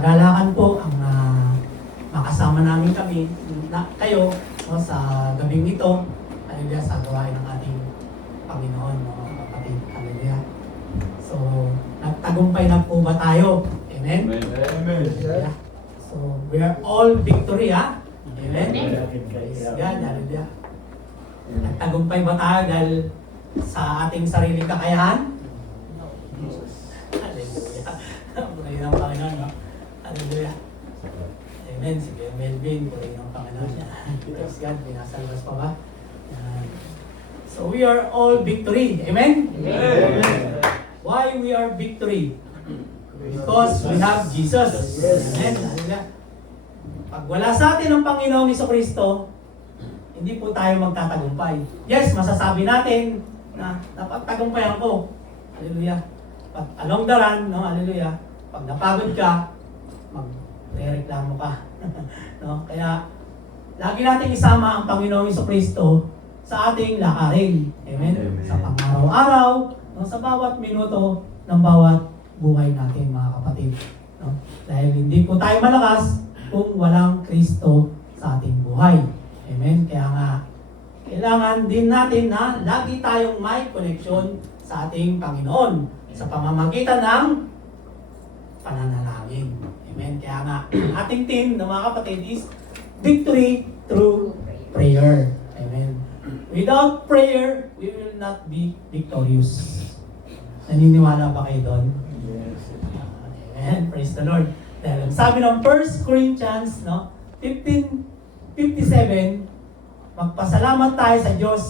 kagalakan po ang makasama namin kayo no, sa gabing ito. Hallelujah, sa gawain ng ating Panginoon, mga kapatid. Hallelujah. So, nagtagumpay na po ba tayo? Amen? Amen. Hallelujah. So, we are all victory, ha? Amen? Praise God. Hallelujah. Nagtagumpay ba tayo dahil sa ating sariling kakayahan? Hallelujah. Purihin ang Panginoon, no? Hallelujah. Amen. Sige, Melvin, purihin ang Panginoon. Praise God. Pinasalwas pa ba? Yan. So we are all victory. Amen? Amen. Why we are victory? Because we have Jesus. Amen. Hallelujah. Pag wala sa atin ang Panginoong Jesucristo, hindi po tayo magtatagumpay. Yes, masasabi natin na napagtagumpayan ko. Hallelujah. Pag along the run, no? Hallelujah. Pag napagod ka, magre-reklamo ka. No? Kaya, lagi natin isama ang Panginoong Jesucristo sa ating lakarin. Amen? Amen. Sa pang-araw-araw, no? Sa bawat minuto ng bawat buhay natin, mga kapatid. No? Dahil hindi po tayo malakas kung walang Kristo sa ating buhay. Amen? Kaya nga, kailangan din natin na lagi tayong may connection sa ating Panginoon sa pamamagitan ng pananalangin. Amen? Kaya nga, ating team ng mga kapatid is victory through prayer. Amen? Without prayer, we will not be victorious. Naniniwala ba kayo doon? Amen? Praise the Lord. Dahil ang sabi ng 1 Corinthians, no, 15:57, magpasalamat tayo sa Diyos.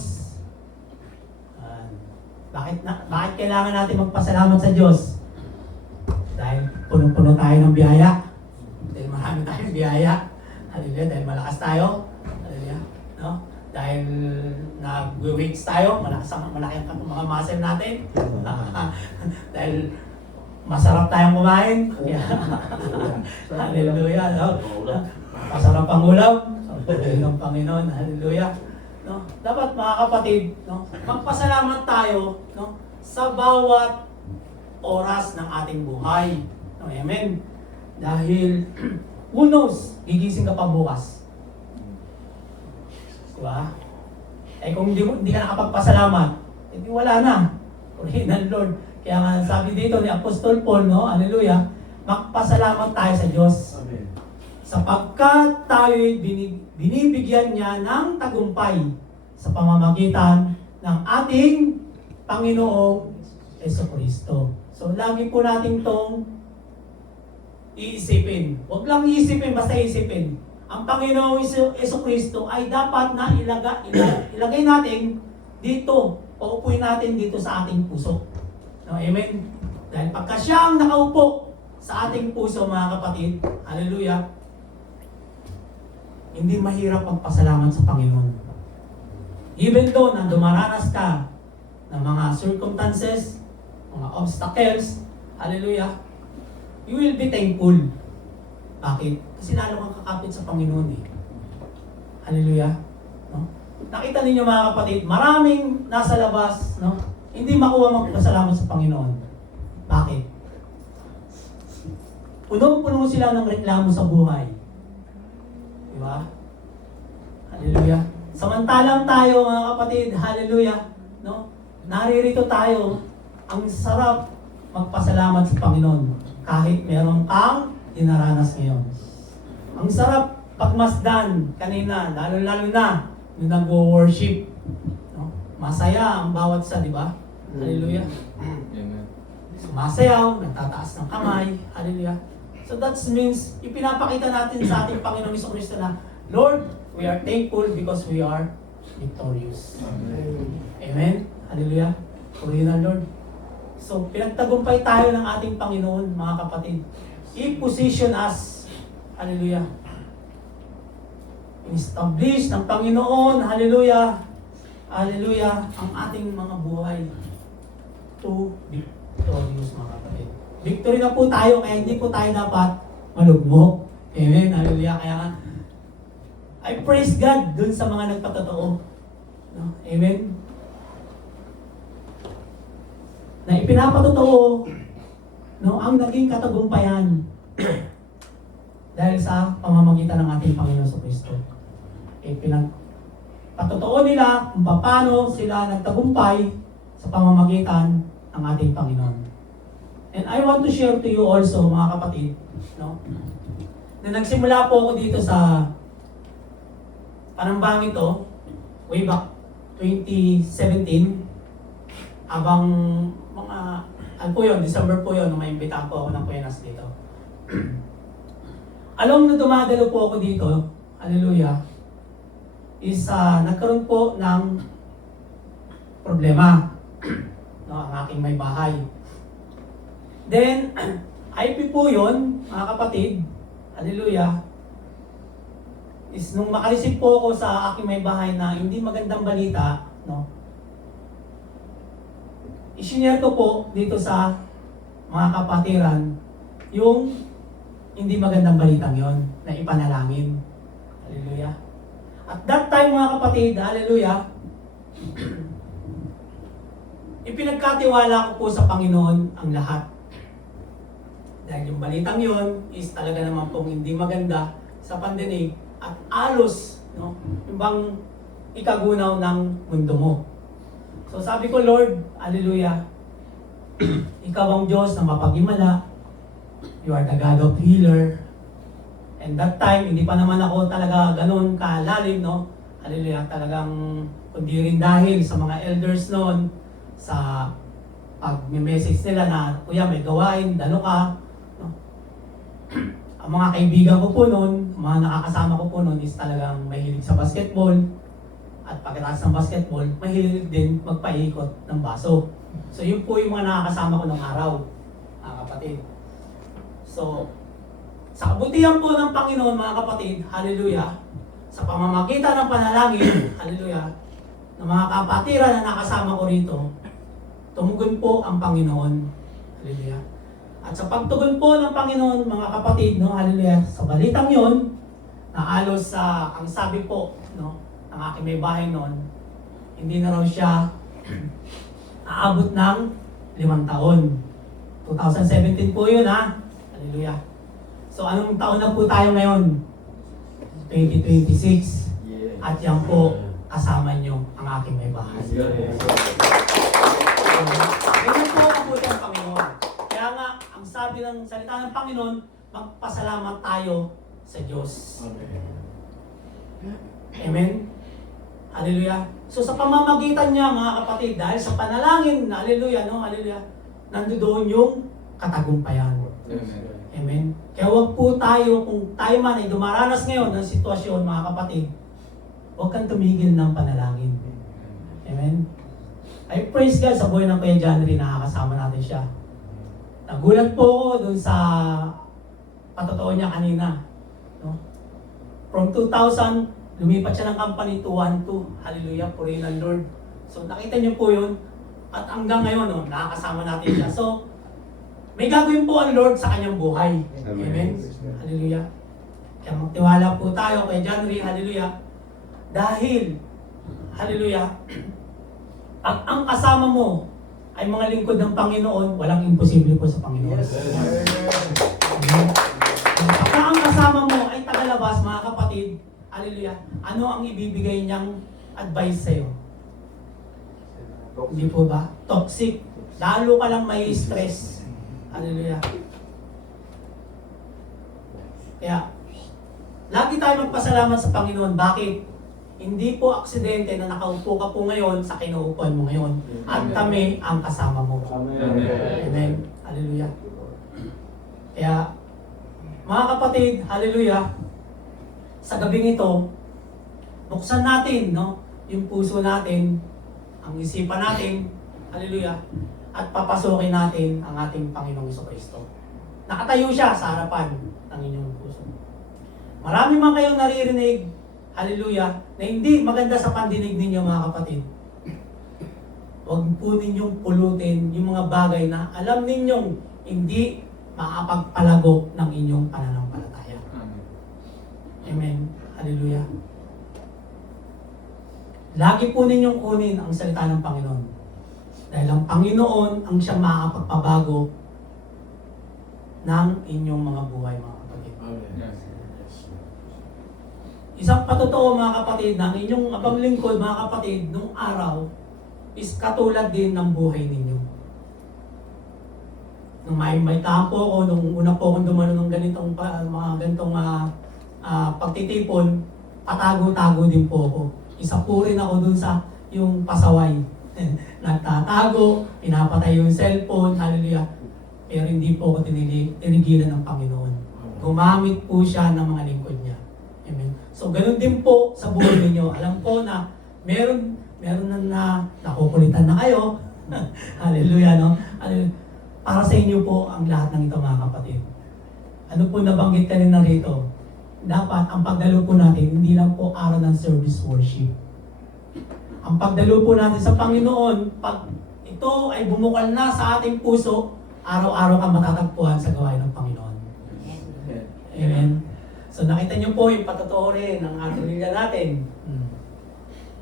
Bakit kailangan natin magpasalamat sa Diyos? Dahil punong-puno tayo ng biyaya. Dahil marami tayong biyaya. Hallelujah. Dahil malakas tayo. Hallelujah. No? Dahil nag-weights tayo. Malaki ang mga muscle natin. Dahil masarap tayong kumain. Hallelujah. No? Masarap ang ulam. Sa ng Panginoon. Hallelujah. No? Dapat mga kapatid, no? Magpasalamat tayo, no? Sa bawat oras ng ating buhay. No? Amen. Dahil who knows, gigising ka pa bukas. Diba? Eh kung hindi ka nakapagpasalamat, hindi wala na. Purihin ang Lord. Kaya nga sabi dito ni Apostol Paul, no? Hallelujah. Magpasalamat tayo sa Diyos. Amen. Sapagkat tayo'y binibigyan niya ng tagumpay sa pamamagitan ng ating Panginoong Jesucristo. So, lagi po natin itong iisipin. Huwag lang iisipin, basta iisipin. Ang Panginoong Jesucristo ay dapat na ilagay natin dito, paupuin natin dito sa ating puso. No, amen? Dahil pagka siya ang nakaupo sa ating puso, mga kapatid, hallelujah, hindi mahirap magpasalamat sa Panginoon. Even though na dumaranas ka ng mga circumstances, mga obstacles, hallelujah, you will be thankful. Bakit? Kasi lalo kang kakapit sa Panginoon eh. Hallelujah. No? Nakita ninyo mga kapatid, maraming nasa labas, no? Hindi makuha magpasalamat sa Panginoon. Bakit? Punong-puno sila ng reklamo sa buhay. Diba? Hallelujah. Samantalang tayo mga kapatid, hallelujah, no? Naririto tayo, ang sarap magpasalamat sa Panginoon kahit meron kang dinaranas ngayon. Ang sarap pagmasdan kanina, lalo-lalo na yung nag-worship. No? Masaya ang bawat isa, di ba? Hallelujah. Amen. Sumasayaw, nagtataas ng kamay, hallelujah. So that means, ipinapakita natin sa ating Panginoong Jesucristo na, Lord, we are thankful because we are victorious. Amen? Hallelujah. Purihin ang Lord. So, pinagtagumpay tayo ng ating Panginoon, mga kapatid. I-position us, hallelujah. In-establish ng Panginoon, hallelujah, hallelujah, ang ating mga buhay to victorious, mga kapatid. Victory na po tayo, kaya hindi po tayo dapat malugmok. Amen, hallelujah. Kaya nga, I praise God dun sa mga nagpatotoo. No? Amen. Na ipinapatotoo, no, ang naging katagumpayan dahil sa pamamagitan ng ating Panginoon sa Kristo. Patotoo nila kung paano sila nagtagumpay sa pamamagitan ng ating Panginoon. And I want to share to you also, mga kapatid, no, na nagsimula po ako dito sa panambang ito, way back 2017, habang mga, ano po yun, December po yun, nung maimbitahan po ako ng Kuyanas dito. Alam na dumadalo po ako dito, hallelujah, is nagkaroon po ng problema, no, ang aking may bahay. Then, IP po yun, mga kapatid, hallelujah, is nung makareceive po ako sa aking may bahay na hindi magandang balita, no, i-share ko po dito sa mga kapatiran yung hindi magandang balitang yon na ipanalangin. Hallelujah. At that time, mga kapatid, hallelujah, ipinagkatiwala ko po sa Panginoon ang lahat. Dahil yung balitang yon is talaga naman pong hindi maganda sa pandinig at alos, no, yung bang ikagunaw ng mundo mo. So sabi ko, Lord, hallelujah, ikaw ang Diyos na mapag-himala. You are the God of healer. And that time, hindi pa naman ako talaga ganun kalalim, no? Hallelujah, talagang kundi rin dahil sa mga elders noon, sa pag-message nila na, kuya, may gawain, dalo ka. No? Ang mga kaibigan ko po noon, mga nakakasama ko po noon is talagang mahilig sa basketball. At pagkatapos ng basketball, mahilig din magpaikot ng baso. So yun po yung mga nakakasama ko ng araw, mga kapatid. So, sa kabutihan po ng Panginoon, mga kapatid, hallelujah, sa pamamagitan ng panalangin, hallelujah, ng mga kapatiran na nakasama ko rito, tumugon po ang Panginoon, hallelujah. At sa pagtugon po ng Panginoon, mga kapatid, no, hallelujah, sa balitang yon, na halos ang sabi po, no, ng aking may bahay noon, hindi na raw siya aabot ng 5 taon. 2017 po yun, ha? Hallelujah. So, anong taon na po tayo ngayon? 2026. At yan po, kasama nyo ang aking may bahay. So, ganyan po ang buti ng Panginoon. Kaya nga, ang sabi ng salita ng Panginoon, magpasalamat tayo sa Diyos. Amen? Hallelujah. So sa pamamagitan niya, mga kapatid, dahil sa panalangin, hallelujah, no, hallelujah, nandoon yung katagumpayan. Amen. Kaya huwag po tayo, kung tayo man ay dumaranas ngayon ng sitwasyon, mga kapatid, huwag kang tumigil ng panalangin. Amen. I praise God sa buhay ng Kuya John Lee, nakakasama natin siya. Nagulat po ako dun sa patotoo niya kanina. No? From 2000, lumipat siya ng company to 1-2. Hallelujah, purihin ang Lord. So nakita niyo po yun. At hanggang ngayon, no, nakakasama natin siya. So, may gagawin po ang Lord sa kanyang buhay. Amen. Hallelujah. Kaya magtiwala po tayo kay John Lee. Hallelujah. Dahil, hallelujah, at ang kasama mo ay mga lingkod ng Panginoon, walang imposible po sa Panginoon. Amen. At ang kasama mo ay tagalabas, mga kapatid, hallelujah, ano ang ibibigay niyang advice sa'yo? Hindi po ba? Toxic. Lalo ka lang may stress. Hallelujah. Kaya, lagi tayo magpasalamat sa Panginoon. Bakit? Hindi po aksidente na nakaupo ka po ngayon sa kinuupuan mo ngayon. At kami ang kasama mo. Amen. Hallelujah. Kaya, mga kapatid, hallelujah, sa gabing ito, buksan natin, no, yung puso natin, ang isipan natin, hallelujah, at papasukin natin ang ating Panginoong Jesucristo. Nakatayo siya sa harapan ng inyong puso. Marami man kayong naririnig, hallelujah, na hindi maganda sa pandinig ninyo, mga kapatid. Huwag po ninyong pulutin yung mga bagay na alam ninyong hindi makapagpalago ng inyong pananampalataya. Amen. Hallelujah. Lagi po ninyong kunin ang salita ng Panginoon. Dahil ang Panginoon ang siyang makakapagpabago ng inyong mga buhay, mga kapatid. Amen. Isang patotoo mga kapatid, na ang inyong abang lingkod mga kapatid, nung araw, is katulad din ng buhay ninyo. Nung may tampo ko, nung una po akong dumalo ng ganitong, mga ganitong pagtitipon, patago-tago din po ako. Isa po rin ako dun sa yung pasaway. Nagtatago, pinapatay yung cellphone, hallelujah. Pero hindi po ako tinigilan ng Panginoon. Gumamit po siya ng mga lingkod niya. Amen. So, ganun din po sa buhay ninyo. Alam ko na meron na nakukulitan na kayo. Hallelujah, no? Para sa inyo po ang lahat ng ito, mga kapatid. Ano po nabanggit kanina rito? Dapat ang pagdalo po natin, hindi lang po araw ng service worship. Ang pagdalo po natin sa Panginoon, pag ito ay bumukal na sa ating puso, araw-araw ka matatagpuan sa gawain ng Panginoon. Amen. So nakita niyo po yung patotoo rin ng ating nila natin.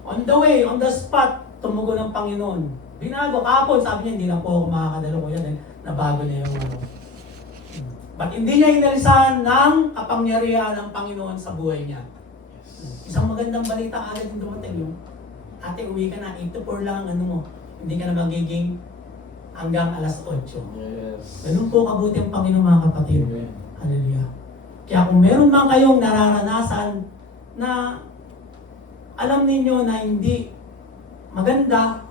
On the way, on the spot, tumugon ng Panginoon. Binago, kahapon, sabi niya, hindi na po ako makakadalo ko yan. Nabago niya yung ano. But hindi niya inalisan ng kapangyarihan ng Panginoon sa buhay niya. Isang magandang balita agad yung dumating yung ate, uwi ka na, 8 to 4 lang, ano mo, hindi ka na magiging hanggang alas 8. Yes. Ganun po kabuti ang Panginoon mga kapatid. Amen. Hallelujah. Kaya kung meron man kayong nararanasan na alam ninyo na hindi maganda,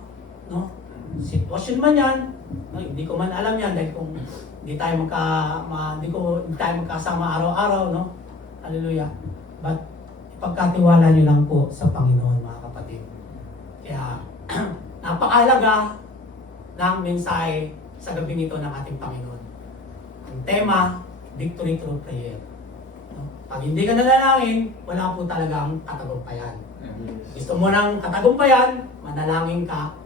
no? Sitwasyon man yan, no? Hindi ko man alam yan dahil kung hindi tayo magkasama araw-araw, no? Hallelujah. But ipagkatiwala niyo lang po sa Panginoon, mga kapatid. Kaya napakahalaga ng mensahe sa gabi nito ng ating Panginoon. Ang tema, victory through prayer. No? Pag hindi ka nanalangin, wala po talagang katagumpayan. Gusto mo ng katagumpayan, manalangin ka.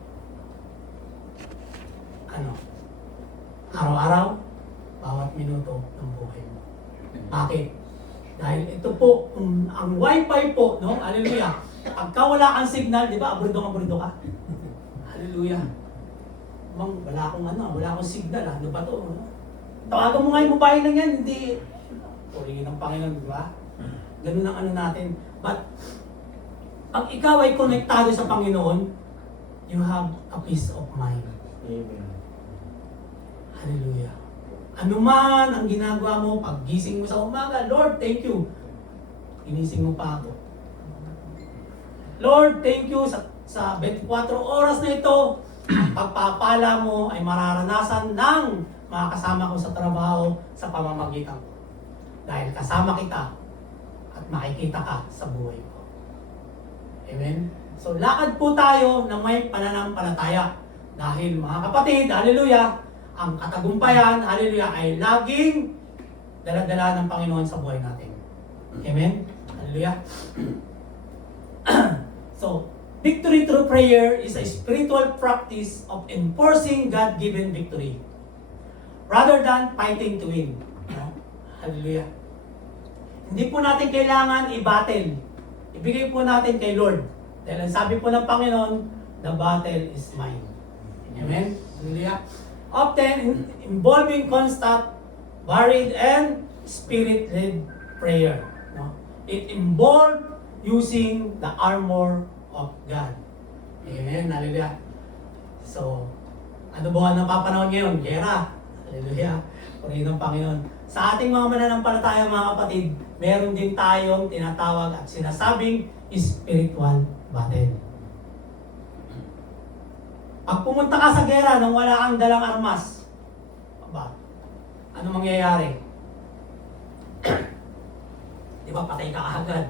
Araw-araw, bawat minuto ng buhay mo. Bakit? Dahil ito po, ang wifi po, no? Hallelujah. Pagka wala kang signal, di ba, aburido ka. Hallelujah. Wala akong signal, ano ba to? Tawagan mo nga yung mobile lang yan, hindi. Purihin ng Panginoon, di ba? Ganun ang ano natin. But, pag ikaw ay konektado sa Panginoon, you have a peace of mind. Amen. Hallelujah. Ano man ang ginagawa mo, pag gising mo sa umaga, Lord, thank you. Ginising mo pa ako. Lord, thank you sa 24 oras na ito. Pagpapala mo ay mararanasan ng mga kasama ko sa trabaho sa pamamagitan ko. Dahil kasama kita at makikita ka sa buhay ko. Amen? So, lakad po tayo na may pananampalataya. Dahil mga kapatid, hallelujah, ang katagumpayan, hallelujah, ay laging dala-dala ng Panginoon sa buhay natin. Amen? Hallelujah. So, victory through prayer is a spiritual practice of enforcing God-given victory rather than fighting to win. Hallelujah. Hindi po natin kailangan i-battle. Ibigay po natin kay Lord. Dahil ang sabi po ng Panginoon, the battle is mine. Amen? Hallelujah. Often involving constant, varied, and spirit-led prayer. No? It involves using the armor of God. Amen. Hallelujah. So, ano ba ang napapanahon ngayon? Gera. Hallelujah. Purihin ng Panginoon. Sa ating mga mananampalataya, mga kapatid, meron din tayong tinatawag at sinasabing spiritual battle. Pag pumunta ka sa gera nang wala kang dalang armas, ano mangyayari? Di ba, patay ka agad.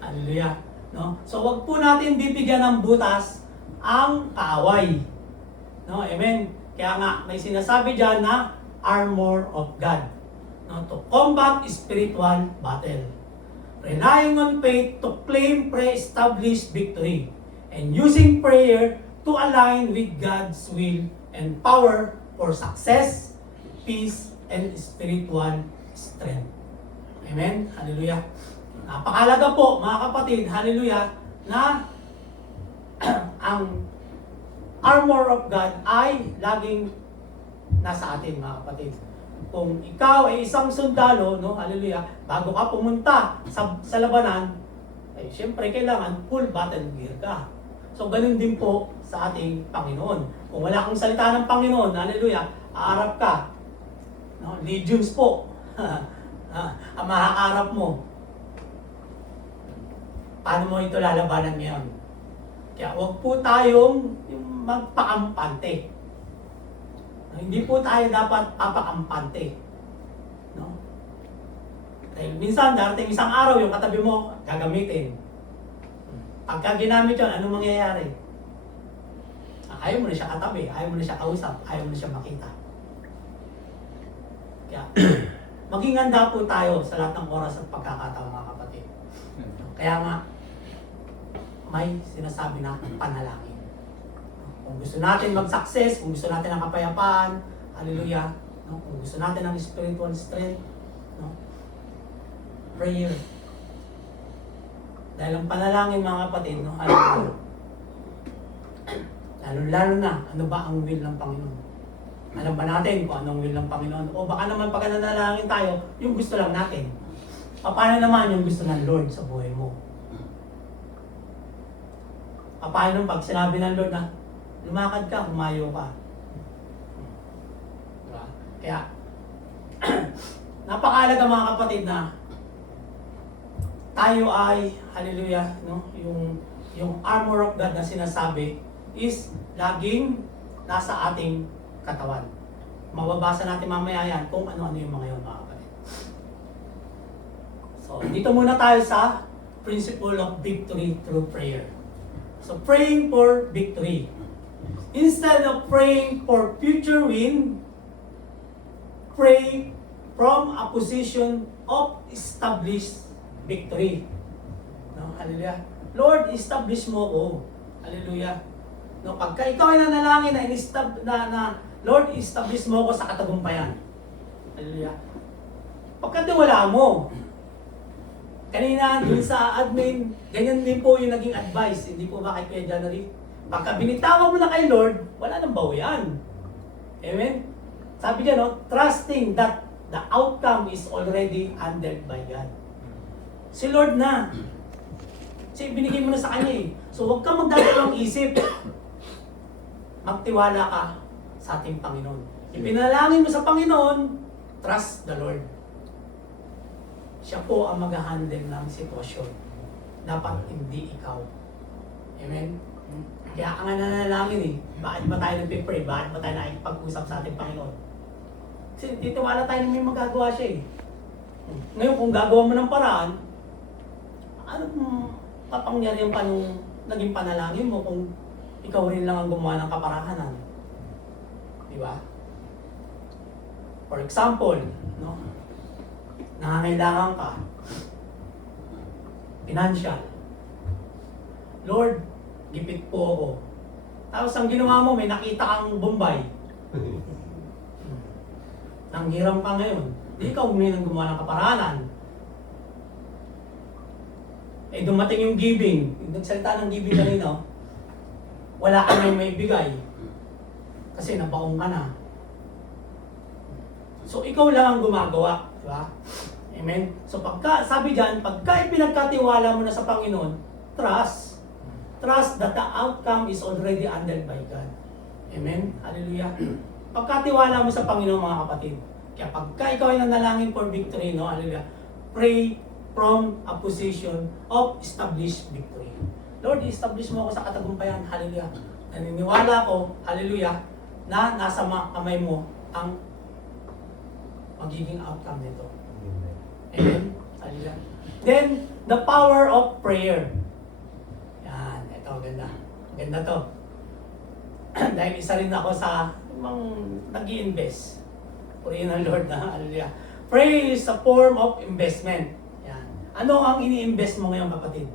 Hallelujah. No? So, wag po natin bibigyan ng butas ang kaaway. No? Amen? Kaya nga, may sinasabi dyan na armor of God. No? To combat spiritual battle. Relying on faith to claim pre-established victory. And using prayer to align with God's will and power for success, peace, and spiritual strength. Amen? Hallelujah. Napakalaga po, mga kapatid, hallelujah, na ang armor of God ay laging nasa atin, mga kapatid. Kung ikaw ay isang sundalo, no, hallelujah, bago ka pumunta sa labanan, Eh, siyempre, kailangan full battle gear ka. So, ganun din po sa ating Panginoon. Kung wala kang salita ng Panginoon, hallelujah, aarap ka. No? Legions po. Ang makakaarap mo. Paano mo ito lalabanan ngayon? Kaya huwag po tayong yung magpakampante. Hindi po tayo dapat papakampante. No? Dahil minsan, darating isang araw, yung katabi mo, gagamitin. Pagka ginamit yun, anong mangyayari? Ayaw mo na siya katabi, ayaw mo na siya kausap, ayaw mo na siya makita. Kaya, maging handa po tayo sa lahat ng oras at pagkakataon, mga kapatid. Kaya nga, may sinasabi na panalangin. Kung gusto natin mag-success, kung gusto natin ng kapayapaan, hallelujah, no? Kung gusto natin ng spiritual strength, no? Prayer. Dahil ang panalangin, mga kapatid, no? Hallelujah. Lalo na, ano ba ang will ng Panginoon? Alam ba natin kung anong will ng Panginoon? O baka naman pag nanalangin tayo, yung gusto lang natin. Paano naman yung gusto ng Lord sa buhay mo? Paano pag sinabi ng Lord na lumakad ka, humayo ka? Diba? Kaya, napakahalaga, mga kapatid, na tayo ay, hallelujah, no? Yung armor of God na sinasabi is laging nasa ating katawan. Mababasa natin mamaya yan kung ano-ano yung mga yun, mga kapatid. So, dito muna tayo sa principle of victory through prayer. So, praying for victory. Instead of praying for future win, pray from a position of established victory. No? Hallelujah. Lord, establish mo ko. Hallelujah. No, pagka ikaw ay nanalangin na Lord, establish mo ko sa katagumpayan. Hallelujah. Pagkatiwala mo, kanina dun sa admin, ganyan din po yung naging advice. Hindi po ba kay Kuya January? Pagka binitawan mo na kay Lord, wala nang bawian. Amen? Sabi niya, no, trusting that the outcome is already handled by God. Si Lord na. Kasi binigay mo na sa Kanya eh. So huwag kang magdadalawang isip. Magtiwala ka sa ating Panginoon. Ipinalangin mo sa Panginoon, trust the Lord. Siya po ang mag-handle ng sitwasyon. Dapat hindi ikaw. Amen? Kaya ang nanalangin eh, bakit ba tayo nagpipray? Bakit ba tayo nakikipag-usap sa ating Panginoon? Kasi titiwala tayo na may magagawa siya eh. Ngayon kung gagawa mo ng paraan, ano papangyarihan pa nung naging panalangin mo kung ikaw rin lang ang gumawa ng kaparahanan? Di ba? For example, no? Nangangailangan ka, financial. Lord, gipit po ako. Tapos ang ginawa mo, may nakita kang Bombay. Nanghiram ka ngayon. Hindi ka humingi ng gumawa ng kaparanan. Eh dumating yung giving. Yung nagsalita ng giving kanina, wala ka na may bigay. Kasi nabaong ka na. So ikaw lang ang gumagawa. Diba? Amen? So pagka, sabi dyan, pagka ipinagkatiwala mo na sa Panginoon, trust. Trust that the outcome is already handled by God. Amen? Hallelujah. Pagkatiwala mo sa Panginoon, mga kapatid. Kaya pagka ikaw ay nanalangin for victory, no? Hallelujah. Pray from a position of established victory. Lord, establish mo ako sa katagumpayan. Hallelujah. Naniniwala ko, hallelujah, na nasa kamay mo ang magiging outcome nito. Amen? Hallelujah. Then, the power of prayer. Yan, ito, ganda. Ganda to. Dahil isa rin ako sa nag-i-invest. Purihin ang Lord na, hallelujah. Prayer is a form of investment. Yan. Ano ang ini-invest mo ngayon, kapatid?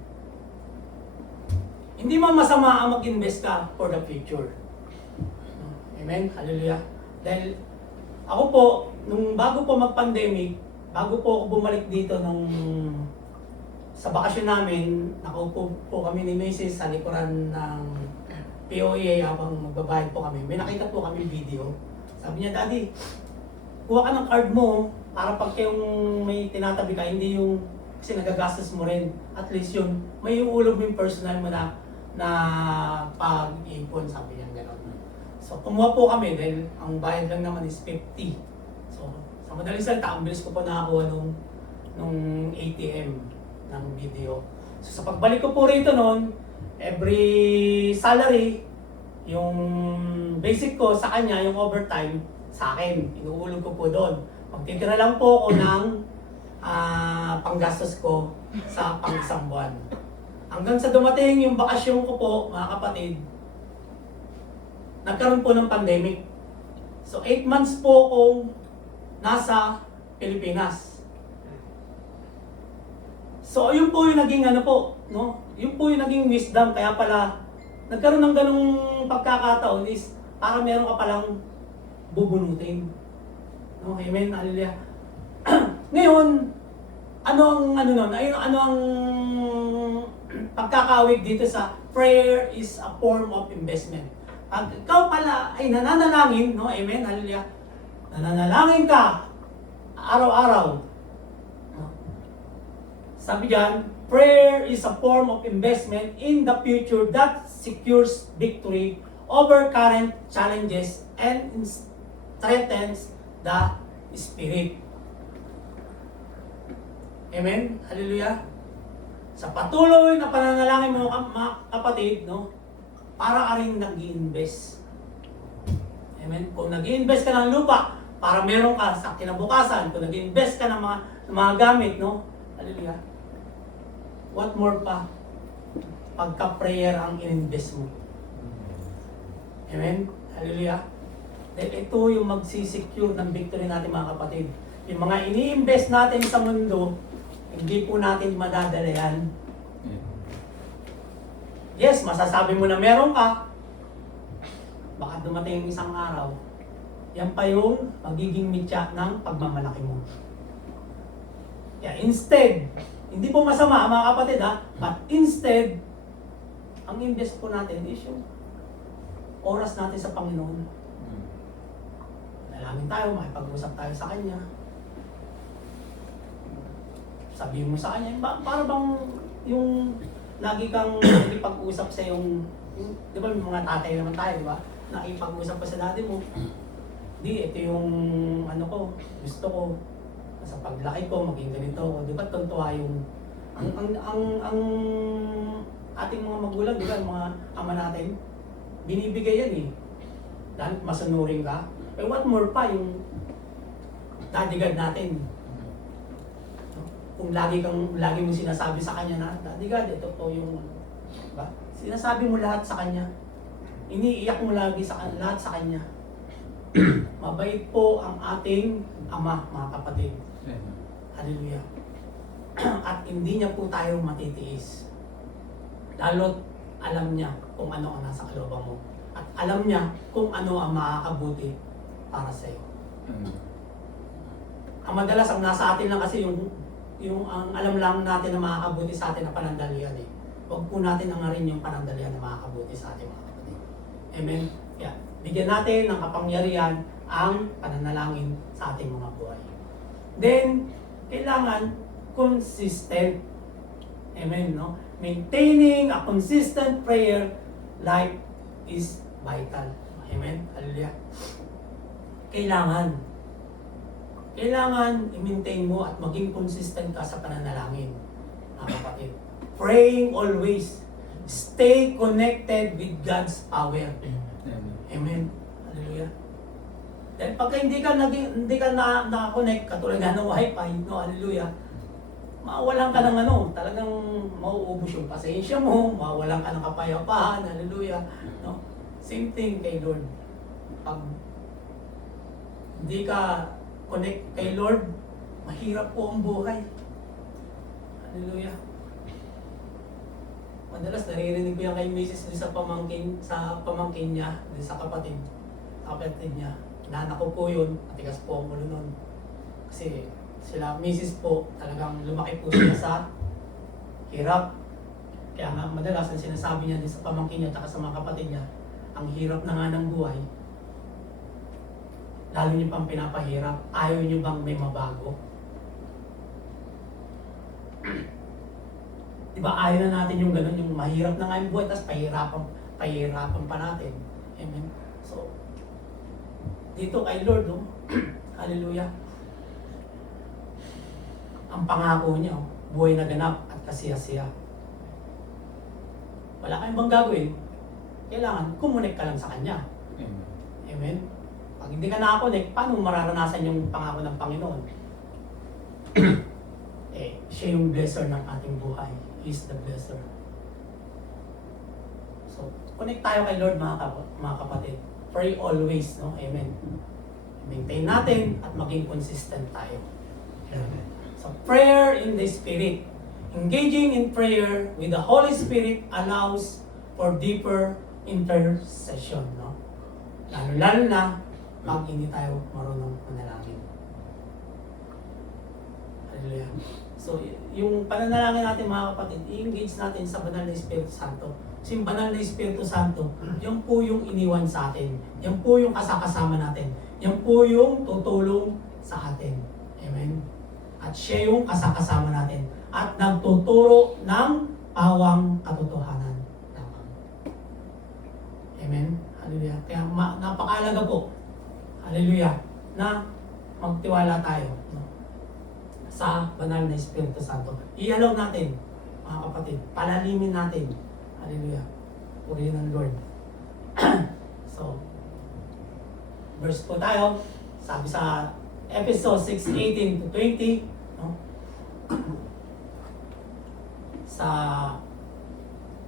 Hindi man masama ang mag-invest ka for the future. Amen? Hallelujah. Dahil ako po, nung bago po mag-pandemic, bago po ako bumalik dito sa bakasyon namin, nakaupo po kami ni Mrs. sa likuran ng POEA habang magbabayad po kami. May nakita po kami video. Sabi niya, Daddy, kuha ka ng card mo para pag kayong may tinatabi ka, hindi yung Kasi nagagastos mo rin. At least yun, may iulog mo yung personal mo na pag-ipon, sabi niya gano'n. So kumuha po kami dahil ang bayad lang naman is 50. So sa madaling salita, ang bilis ko po nakakuha nung ATM ng video. So sa pagbalik ko po rito noon, every salary, yung basic ko sa kanya, yung overtime, sa akin. Inuulog ko po doon. Magtitira lang po ako ng panggastos ko sa pang-isang buwan. Hanggang sa dumating yung bakasyon ko po, mga kapatid, nagkaroon po ng pandemic. So 8 months po akong nasa Pilipinas. So yun po yung naging ano po, no? Yun po yung naging wisdom, kaya pala nagkaroon ng ganung pagkakataon is para meron ka palang bubunutin. No, amen, hallelujah. Ngayon, ano ang pagkakawig dito sa prayer is a form of investment. Pag ikaw pala ay nananalangin, no, amen, hallelujah. Nananalangin ka araw-araw. No? Sabi diyan, prayer is a form of investment in the future that secures victory over current challenges and strengthens the spirit. Amen? Hallelujah? Sa patuloy na pananalangin mo, mga kapatid, no, para ka rin nag-i-invest. Amen? Kung nag-i-invest ka ng lupa, para meron ka sa kinabukasan. Kung nag-i-invest ka ng mga gamit, no? Hallelujah? What more pa? Pagka-prayer ang in-invest mo. Amen? Hallelujah? Dahil ito yung magsisecure ng victory natin, mga kapatid. Yung mga ini-invest natin sa mundo, hindi po natin madadala yan. Yes, masasabi mo na meron ka. Baka dumating isang araw, yan pa yung magiging mitya ng pagmamalaki mo. Kaya instead, hindi po masama mga kapatid ha, but instead, ang invest po natin is yung oras natin sa Panginoon. Dalangin tayo, makipag-usap tayo sa Kanya. Sabihin mo sa Kanya, para bang yung lagi kang nakipag-usap sa di ba may mga tatay naman tayo, di ba? Nakipag-usap ka sa daddy mo. Di, ito yung ano ko, gusto ko. Sa paglaki ko, maging ganito ko. Di ba tuntua yung ang ating mga magulang, di ba, mga ama natin, binibigay yan eh. Dahil masunurin ka. Eh what more pa yung daddy God natin. Kung lagi mo sinasabi sa kanya na, Daddy God, ito po yung, diba? Sinasabi mo lahat sa kanya. Iniiyak mo lagi lahat sa kanya. Mabait po ang ating Ama, mga kapatid. Hallelujah. At hindi niya po tayo matitiis. Lalo't alam niya kung ano ang nasa kalooban mo. At alam niya kung ano ang makakabuti para sa iyo. Ang madalas ang nasa atin lang kasi yung ang alam lang natin na makakabuti sa atin na panandalian eh. Huwag po natin angarin yung panandalian na makakabuti sa atin, mga kapatid. Amen? Yeah. Bigyan natin ng kapangyarihan ang pananalangin sa ating mga buhay. Then, kailangan consistent. Amen, no? Maintaining a consistent prayer life is vital. Amen? Hallelujah. Kailangan i-maintain mo at maging consistent ka sa pananalangin, mga kapatid. Praying always. Stay connected with God's power. Amen. Hallelujah. Dahil pagka hindi ka naka-connect, katulad nga ng wifi, no, hallelujah, mawalan ka ng talagang mauubos yung pasensya mo, mawalan ka ng kapayapaan, hallelujah. No? Same thing kay Lord. Pag hindi ka connect kay Lord, mahirap po ang buhay. Hallelujah. Madalas naririnig ko yan kay Mrs. sa pamangkin niya, sa kapatid niya. Nanak ko po yun, matigas po ang ulo nun. Kasi sila, Mrs. po, talagang lumaki po sila sa hirap. Kaya nga madalas ang sinasabi niya din sa pamangkin niya at sa mga kapatid niya, ang hirap na nga ng buhay, lalo niyo pang pinapahirap, ayaw niyo bang may mabago? Diba ayaw na natin yung ganun, yung mahirap na nga yung buhay, tapos pahirapan pa natin. Amen. So, dito kay Lord, no? Hallelujah. Ang pangako niya, buhay na ganap at kasiya-siya. Wala kayong bang gagawin? Kailangan, kumonek ka lang sa Kanya. Amen. Amen? Pag hindi ka nakakonek, paano mararanasan yung pangako ng Panginoon? Siya yung blesser ng ating buhay. He is the blesser. So, connect tayo kay Lord mga kapatid. Pray always, no? Amen. Maintain natin at maging consistent tayo. Amen. So, prayer in the Spirit. Engaging in prayer with the Holy Spirit allows for deeper intercession, no? Lalo na pag hindi tayo marunong manalangin. Hallelujah. So, yung pananalangin natin mga kapatid, i-engage natin sa banal na Espiritu Santo. Kasi yung banal na Espiritu Santo, yung po yung iniwan sa atin. Yung po yung kasakasama natin. Yung po yung tutulong sa atin. Amen? At siya yung kasakasama natin. At nagtuturo ng pawang katotohanan lamang. Amen? Hallelujah. Kaya napakalaga po, hallelujah, na magtiwala tayo, no, sa banal na Espiritu Santo. I-allow natin, mga kapatid, palalimin natin. Hallelujah. Purihin ng Lord. So, verse po tayo, sabi sa Episode 6:18 to 20, no? Sa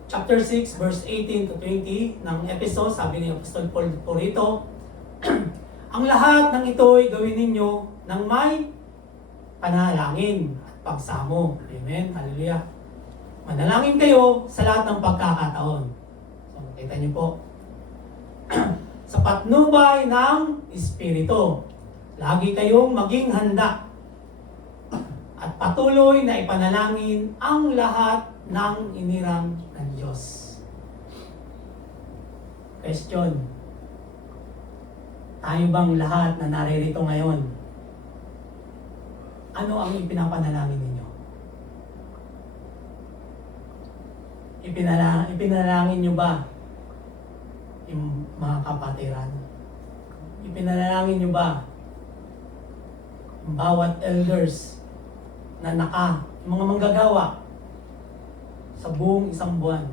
chapter 6, verse 18 to 20 ng Episode, sabi ni Apostol Paul po rito, ang lahat ng ito ay gawin ninyo ng may panalangin at pagsamo. Amen. Hallelujah. Manalangin kayo sa lahat ng pagkakataon. So, kita niyo po. Sa patnubay ng Espiritu, lagi kayong maging handa at patuloy na ipanalangin ang lahat ng inirang ng Diyos. Question. Tayo bang lahat na naririto ngayon, ano ang ipinapanalangin ninyo? Ipinalangin nyo ba yung mga kapatiran? Ipinalangin nyo ba yung bawat elders na yung mga manggagawa sa buong isang buwan?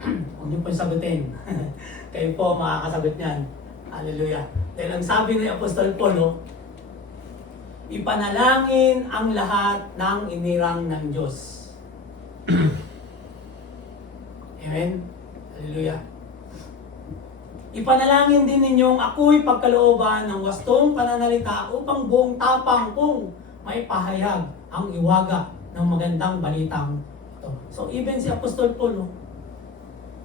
Huwag niyo po sagutin. Kayo po makakasagot niyan. Hallelujah. Dahil ang sabi ni Apostol Paul, no, ipanalangin ang lahat ng inirang ng Diyos. Amen? Hallelujah. Ipanalangin din ninyong ako'y pagkalooban ng wastong pananalita upang buong tapang kong may pahayag ang iwaga ng magandang balitang ito. So even si Apostol Paul, no,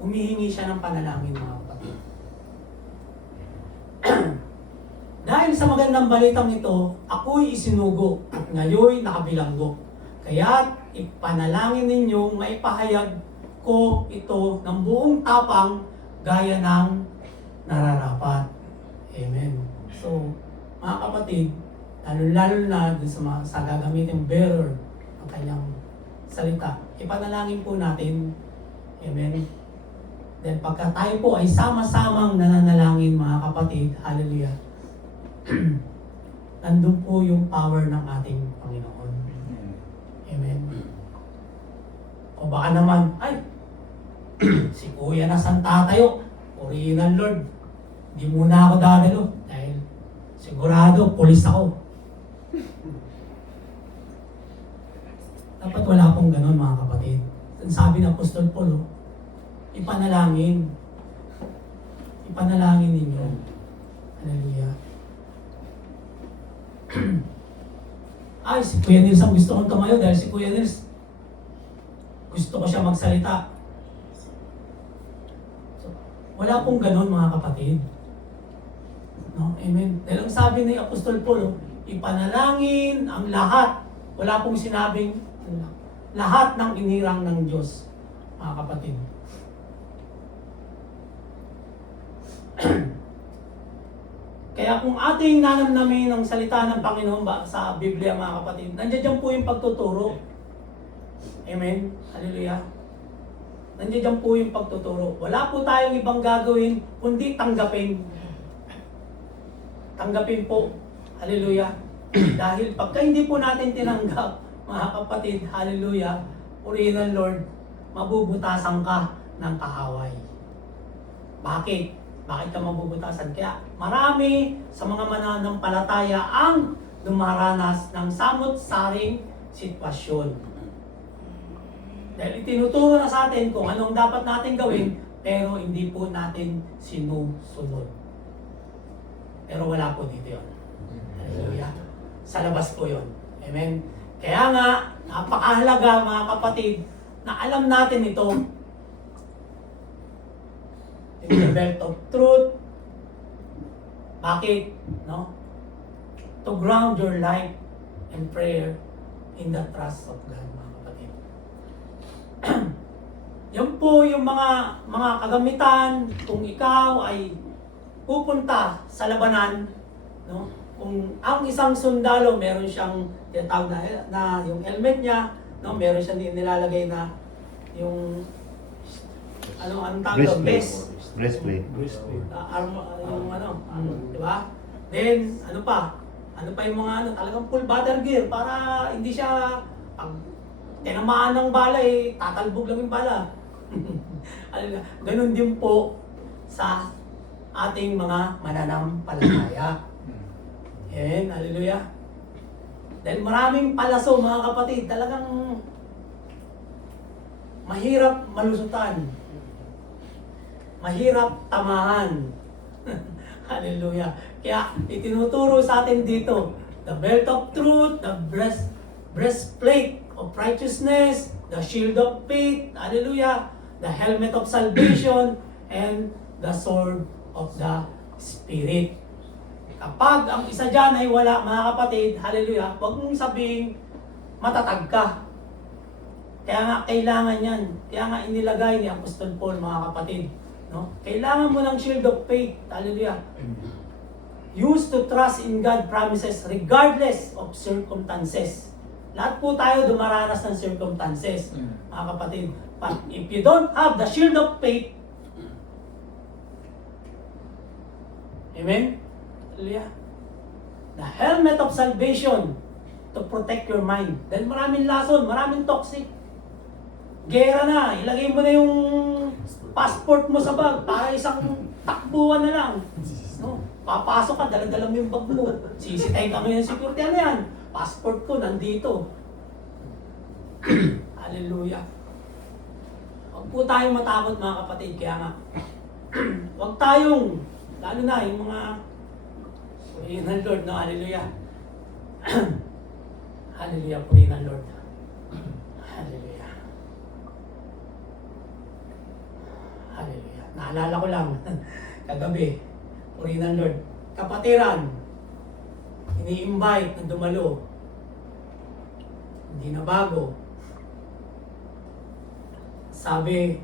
humihingi siya ng panalangin, mga kapatid. Dahil sa magandang balitang ito, ako'y isinugo at ngayon nakabilanggo. Kaya't ipanalangin ninyong maipahayag ko ito ng buong tapang gaya ng nararapat. Amen. So, mga kapatid, lalo na dun sa gagamitin bearer ng kanyang salita, ipanalangin po natin. Amen. Then pagka tayo po ay sama-samang nananalangin, mga kapatid, hallelujah, nandun po yung power ng ating Panginoon. Amen. O baka naman, ay, si Kuya na santa tayo, purihin ng Lord, hindi muna ako dadalo dahil sigurado, pulis ako. Dapat wala pong ganun, mga kapatid. Sabi ng Apostol Paul, ipanalangin. Ipanalangin ninyo. Hallelujah. Ay, si Kuya Nils ang gusto kong tumayo dahil si Kuya Nils gusto ko siya magsalita. So, wala pong ganun, mga kapatid. No? Amen. Dahil ang sabi ni Apostol Paul, ipanalangin ang lahat. Wala pong sinabing lahat ng inirang ng Diyos, mga kapatid. Kaya kung ating nanamnamin ang salita ng Panginoon ba sa Biblia mga kapatid, nandiyan dyan po yung pagtuturo. Amen? Hallelujah. Nandiyan dyan po yung pagtuturo. Wala po tayong ibang gagawin, kundi tanggapin. Tanggapin po. Hallelujah. Dahil pagka hindi po natin tinanggap, mga kapatid, hallelujah, purihin ng Lord, mabubutasan ka ng kaaway. Bakit? Bakit ka mabubutasan? Kaya marami sa mga mananampalataya ang dumaranas ng samot-saring sitwasyon. Dahil itinuturo na sa atin kung anong dapat natin gawin, pero hindi po natin sinusunod. Pero wala po dito yun. Hallelujah. Sa labas po yun. Amen. Kaya nga, napakahalaga mga kapatid, na alam natin ito. In the belt of truth. Bakit? No? To ground your life and prayer in the trust of God, mga kapatid. Yan po yung mga kagamitan kung ikaw ay pupunta sa labanan, no? Kung ang isang sundalo meron siyang tinatawag na yung helmet niya, no? Meron siyang nilalagay na yung anong tawag, vest. Breastplate. Yung di ba? Then, ano pa yung mga talagang full battle gear para hindi siya, pag tinamaan ng bala tatalbog lang yung bala. Ganun din po sa ating mga mananampalataya. Amen, hallelujah. Dahil maraming palaso mga kapatid, talagang mahirap malusutan. Mahirap tamahan. Hallelujah. Kaya itinuturo sa atin dito, the belt of truth, the breastplate of righteousness, the shield of faith, hallelujah, the helmet of salvation, and the sword of the Spirit. Kapag ang isa dyan ay wala, mga kapatid, hallelujah, huwag mong sabihin, matatag ka. Kaya nga, kailangan yan. Kaya nga, inilagay ni Apostol Paul, mga kapatid. No? Kailangan mo ng shield of faith. Hallelujah. Used to trust in God promises regardless of circumstances. Lahat po tayo dumaranas ng circumstances, mga kapatid. But if you don't have the shield of faith, amen? Hallelujah. The helmet of salvation to protect your mind. Dahil maraming lason, maraming toxic. Gera na, ilagay mo na yung passport mo sa bag para isang takbuhan na lang. No? Papasok ka, dala-dala mo yung bag mo. Sisitay ka ngayon ng security, ano yan? Passport ko, nandito. Hallelujah. Huwag po tayong matakot mga kapatid, kaya nga. Huwag tayong, lalo na yung mga purihin ng Lord, no? Hallelujah. Hallelujah, purihin ng Lord. Hallelujah. Hallelujah. Naalala ko lang, kagabi, purihin ng Lord. Kapatiran, ini-invite na dumalo. Hindi na bago. Sabi,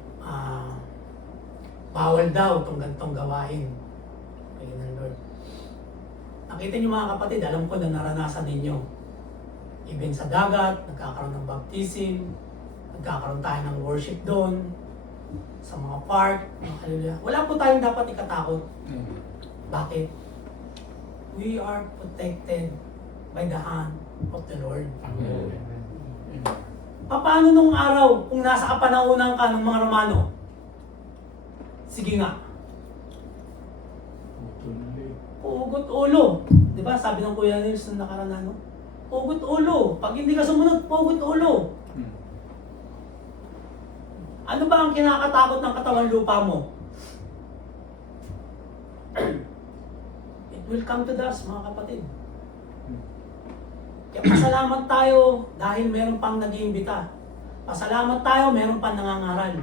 bawal daw itong ganitong gawain. Purihin ng Lord. Nakita niyo mga kapatid, alam ko na naranasan ninyo. Even sa dagat, nagkakaroon ng baptism, nagkakaroon tayo ng worship doon, sa mga park, hallelujah. Wala po tayong dapat ikatakot. Bakit? We are protected by the hand of the Lord. Paano nung araw kung nasa kapanahunan ka ng mga Romano? Sige nga. Ugot ulo. Di ba? Sabi ng Kuya Nils na nakaraan, no? Ugot ulo. Pag hindi ka sumunod, ugot ulo. Ano ba ang kinakatakot ng katawan lupa mo? It will come to dust, mga kapatid. Kaya pasalamat tayo dahil meron pang nag-iimbita. Pasalamat tayo, meron pang nangangaral.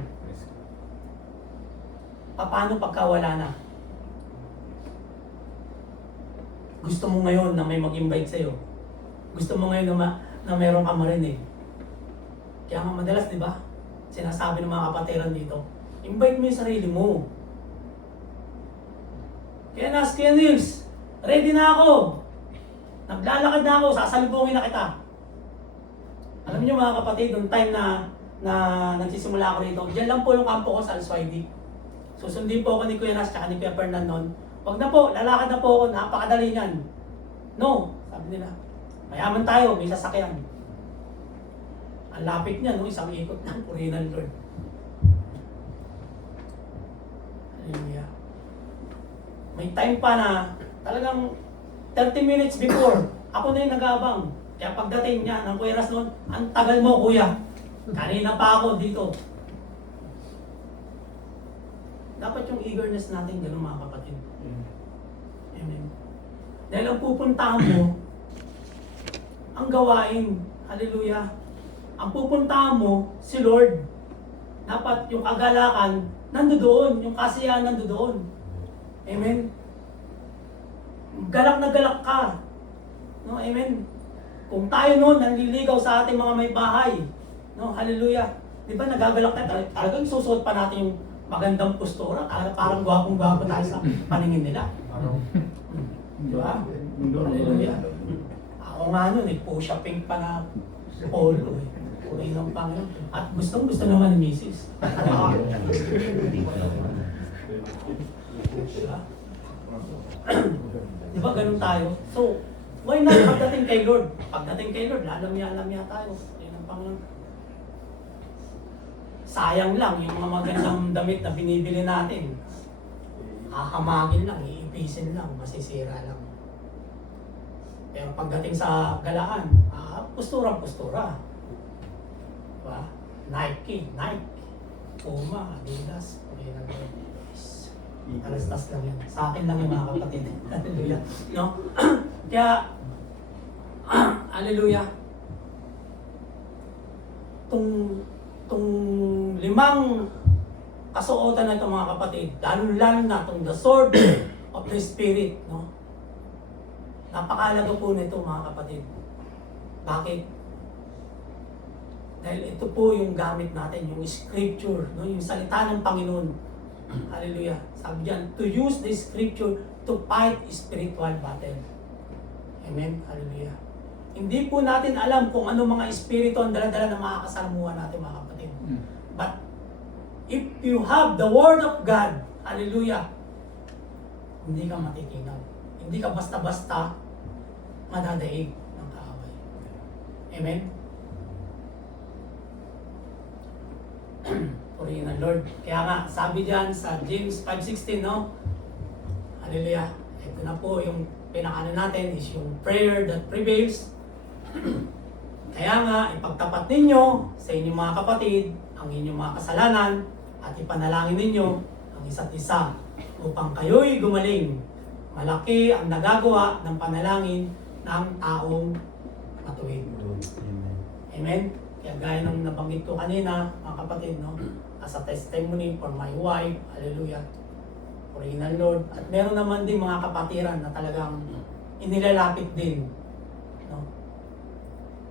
Paano pagka wala na? Gusto mo ngayon na may mag-invite sa'yo. Gusto mo ngayon na meron kang marinig. Kaya nga madalas, di ba? Sinasabi ng mga kapatiran dito, invite mo yung sarili mo. Kaya nas Kuya Nils, Ready na ako. Naglalakad na ako, sasalubungin na kita. Alam niyo mga kapatid, noong time na nagsisimula ako rito, diyan lang po yung kampo ko sa Al-Swaidi. Susundin po ako ni Kuya Nas at ni Kuya Fernan noon. Wag na po, lalakad na po ako, napakadali niyan. No, sabi nila. Mayaman tayo, may sasakyan. Ang lapit niya, no? Isang ikot ng purihin ng Lord. Hallelujah. May time pa na talagang 30 minutes before, ako na yung nag-aabang. Kaya pagdating niya ng Kuya Ras noon, ang tagal mo kuya. Kanina pa ako dito. Dapat yung eagerness natin gano'n mga kapatid. Amen. Dahil ang pupuntahan mo, ang gawain. Hallelujah. Ang pupuntahan mo, si Lord. Dapat yung kagalakan, nandoon. Yung kasiyahan nandoon. Amen. Galak na galak ka. No, amen. Kung tayo noon nanliligaw sa ating mga may bahay, no, hallelujah. Di ba nagagalak tayo? Talagang susuot pa natin yung magandang postura. Parang gwapong-gwapo tayo sa paningin nila. Di ba? Hallelujah. Ako nga noon, push pink pa na polo. Puri ng Panginoon. At gustong-gusto naman ni Mrs. Diba? Di ba ganun tayo? So, why not pagdating kay Lord? Pagdating kay Lord, lalamya-lamya tayo. Yan ang Panginoon. Sayang lang yung mga magandang damit na binibili natin. Hahamagin lang, iipisin lang, masisira lang. Pero pagdating sa galaan, postura-postura. Diba? Nike, Puma, Adidas, alastas lang yan. Sa akin lang yung mga kapatid. Hallelujah. No? Kaya, hallelujah. Tung 5 kasuotan na ito mga kapatid, lalo na itong the sword of the Spirit, no? Napakalaga po nito mga kapatid. Bakit? Dahil ito po yung gamit natin, yung scripture, no? Yung salita ng Panginoon. Hallelujah. Sabi diyan, to use the scripture to fight spiritual battle. Amen. Hallelujah. Hindi po natin alam kung ano mga espiritu ang dala-dala ng mga kasalamuhan natin mga kapatid. But if you have the Word of God, hallelujah, hindi ka matitinaw. Hindi ka basta-basta madadaig ng kaaway. Amen? Purihin ang Lord. Kaya nga, sabi diyan sa James 5:16, no? Hallelujah. Ito na po yung pinakaano natin is yung prayer that prevails. Kaya nga, ipagtapat ninyo sa inyong mga kapatid ang inyong mga kasalanan at ipanalangin ninyo ang isa't isa upang kayo'y gumaling. Malaki ang nagagawa ng panalangin ng taong matuwid. Amen? Kaya gaya ng nabanggit ko kanina, mga kapatid, no? As a testimony for my wife, hallelujah, purihin ang Lord. At meron naman din mga kapatiran na talagang inilalapit din, no?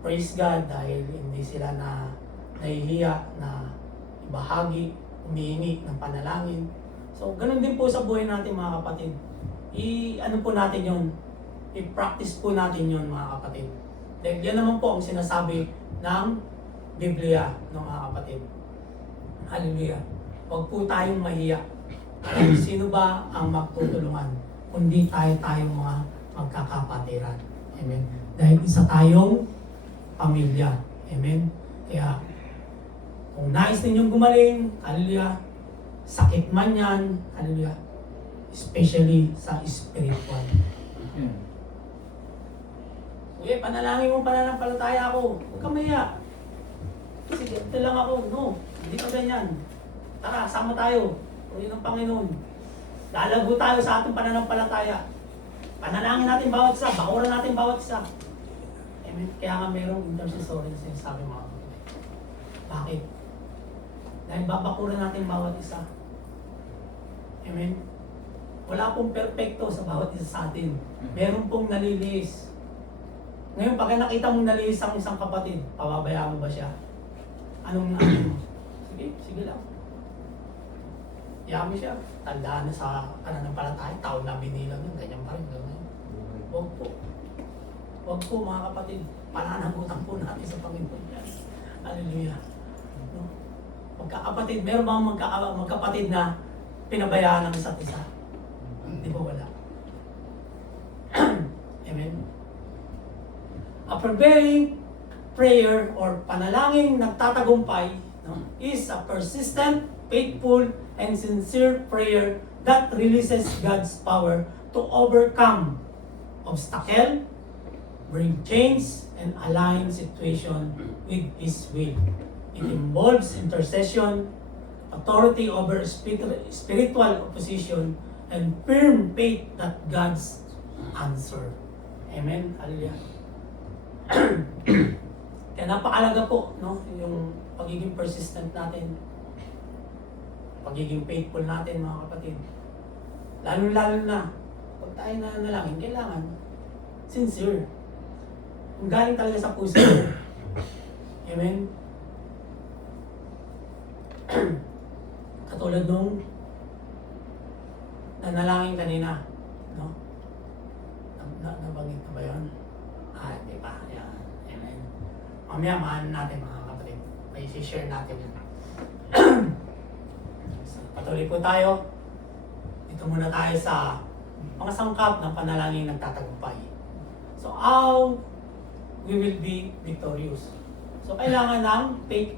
Praise God dahil hindi sila na nahihiya na ibahagi, humihingi ng panalangin. So, ganun din po sa buhay natin mga kapatid. Ano po natin yon? I-practice po natin yon mga kapatid. Dahil yan naman po ang sinasabi ng Biblia ng mga kapatid. Hallelujah. Huwag po tayong mahiya. Sino ba ang magtutulungan? Kundi tayong mga magkakapatiran. Amen. Dahil isa tayong pamilya. Amen. Kaya, kung nais ninyong gumaling, hallelujah, sakit man yan, hallelujah, especially sa spiritual. Sige, panalangin mo pananampalataya ako. Huwag ka mahiya. Sige, ito lang ako. No, hindi ka ganyan. Tara, sama tayo. Purihin ng Panginoon. Lalago tayo sa ating pananampalataya. Panalangin natin bawat isa. Bakuran natin bawat isa. Amen. Kaya nga mayroong intercessory na sinasabi mga kapatid. Bakit? Dahil babakuran natin bawat isa. Amen. Wala pong perfecto sa bawat isa sa atin. Meron pong nalilihis. Ngayon, pag nakita mong nalihis ang isang kapatid, pababayaan mo ba siya? Anong ano? Sige lang. Yami siya. Tandaan na sa pananampalataya. Taon na binilang yun. Ganyan pa rin. Ganyan. Huwag po. Huwag po mga kapatid. Pananagutan po natin sa Panginoon yan. Hallelujah. No? Magkakapatid, meron bang magkapatid na pinabayaan ng isa't isa? Di ba wala? Amen? A prevailing prayer or panalangin nagtatagumpay, no, is a persistent, faithful, and sincere prayer that releases God's power to overcome obstacle, bring change, and align situation with His will. It involves intercession, authority over spiritual opposition, and firm faith that God's answer. Amen? Hallelujah. Kaya napakalaga po, no, yung pagiging persistent natin, pagiging faithful natin, mga kapatid. Lalo-lalo na, pag tayo nanalangin, kailangan sincere. Kung galing talaga sa puso. Amen? Katulad nung nanalangin kanina, no? Nabanggit na ba yun? Hindi pa. Yan. Amen. Mamaya, mahan natin mga kapatid. May share natin yun. So, patuloy po tayo. Dito muna tayo sa mga sangkap ng panalangin nagtatagumpay. So, how we will be victorious. So, kailangan ng faith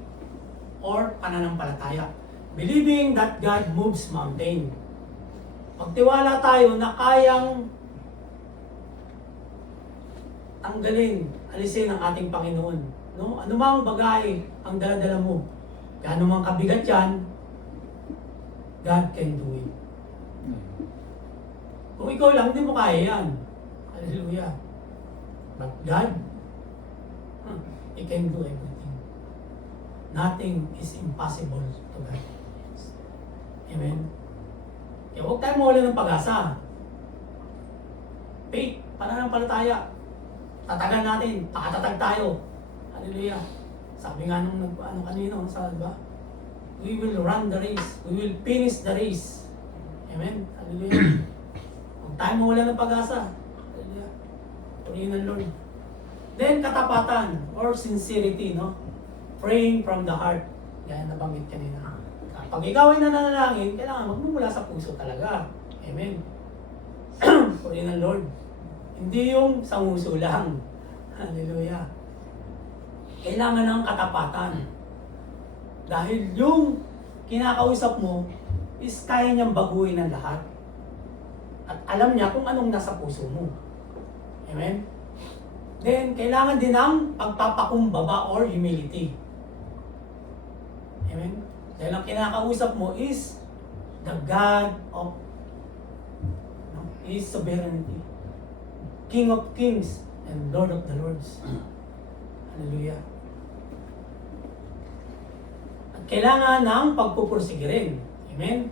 or pananampalataya. Believing that God moves mountain. Magtiwala tayo na kayang tanggalin, alisin ang ating Panginoon. No? Anumang bagay ang dala-dala mo, gaano mang kabigat yan, God can do it. Kung ikaw lang, hindi mo kaya yan. Hallelujah. But God, He can do everything. Nothing is impossible to God. Amen? Kaya huwag tayo mawala ng pag-asa. Faith, pananampalataya. Tatagan natin, pakatatag tayo. Hallelujah. Sabi nga nung kanino, sa diba? We will run the race. We will finish the race. Amen? Hallelujah. Huwag tayo mawala ng pag-asa. Hallelujah. Purihin ng Lord. Then, katapatan or sincerity, no? Praying from the heart. Yan, nabanggit kanina. Pag ikaw ay nananalangin, kailangan magmumula sa puso talaga. Amen. Purihin ng Lord. Hindi yung sa nguso lang. Hallelujah. Kailangan ng katapatan. Dahil yung kinakausap mo is kaya niyang baguhin ang lahat. At alam niya kung anong nasa puso mo. Amen? Then, kailangan din ng pagpapakumbaba or humility. Amen? Dahil ang kinakausap mo is the God of His sovereignty. King of kings and Lord of the lords. Hallelujah. At kailangan ng pagpupursige rin. Amen?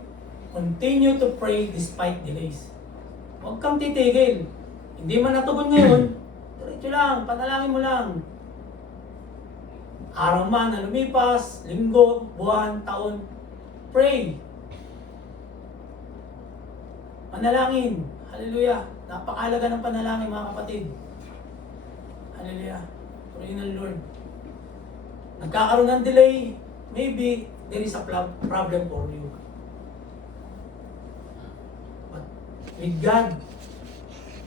Continue to pray despite delays. Huwag kang titigil. Hindi man natugon ngayon, diretso lang, panalangin mo lang. Araw man na lumipas, linggo, buwan, taon, pray. Panalangin. Hallelujah. Napakalaga ng panalangin, mga kapatid. Hallelujah. Purihin ng Lord. Nagkakaroon ng delay, maybe there is a problem for you. But with God,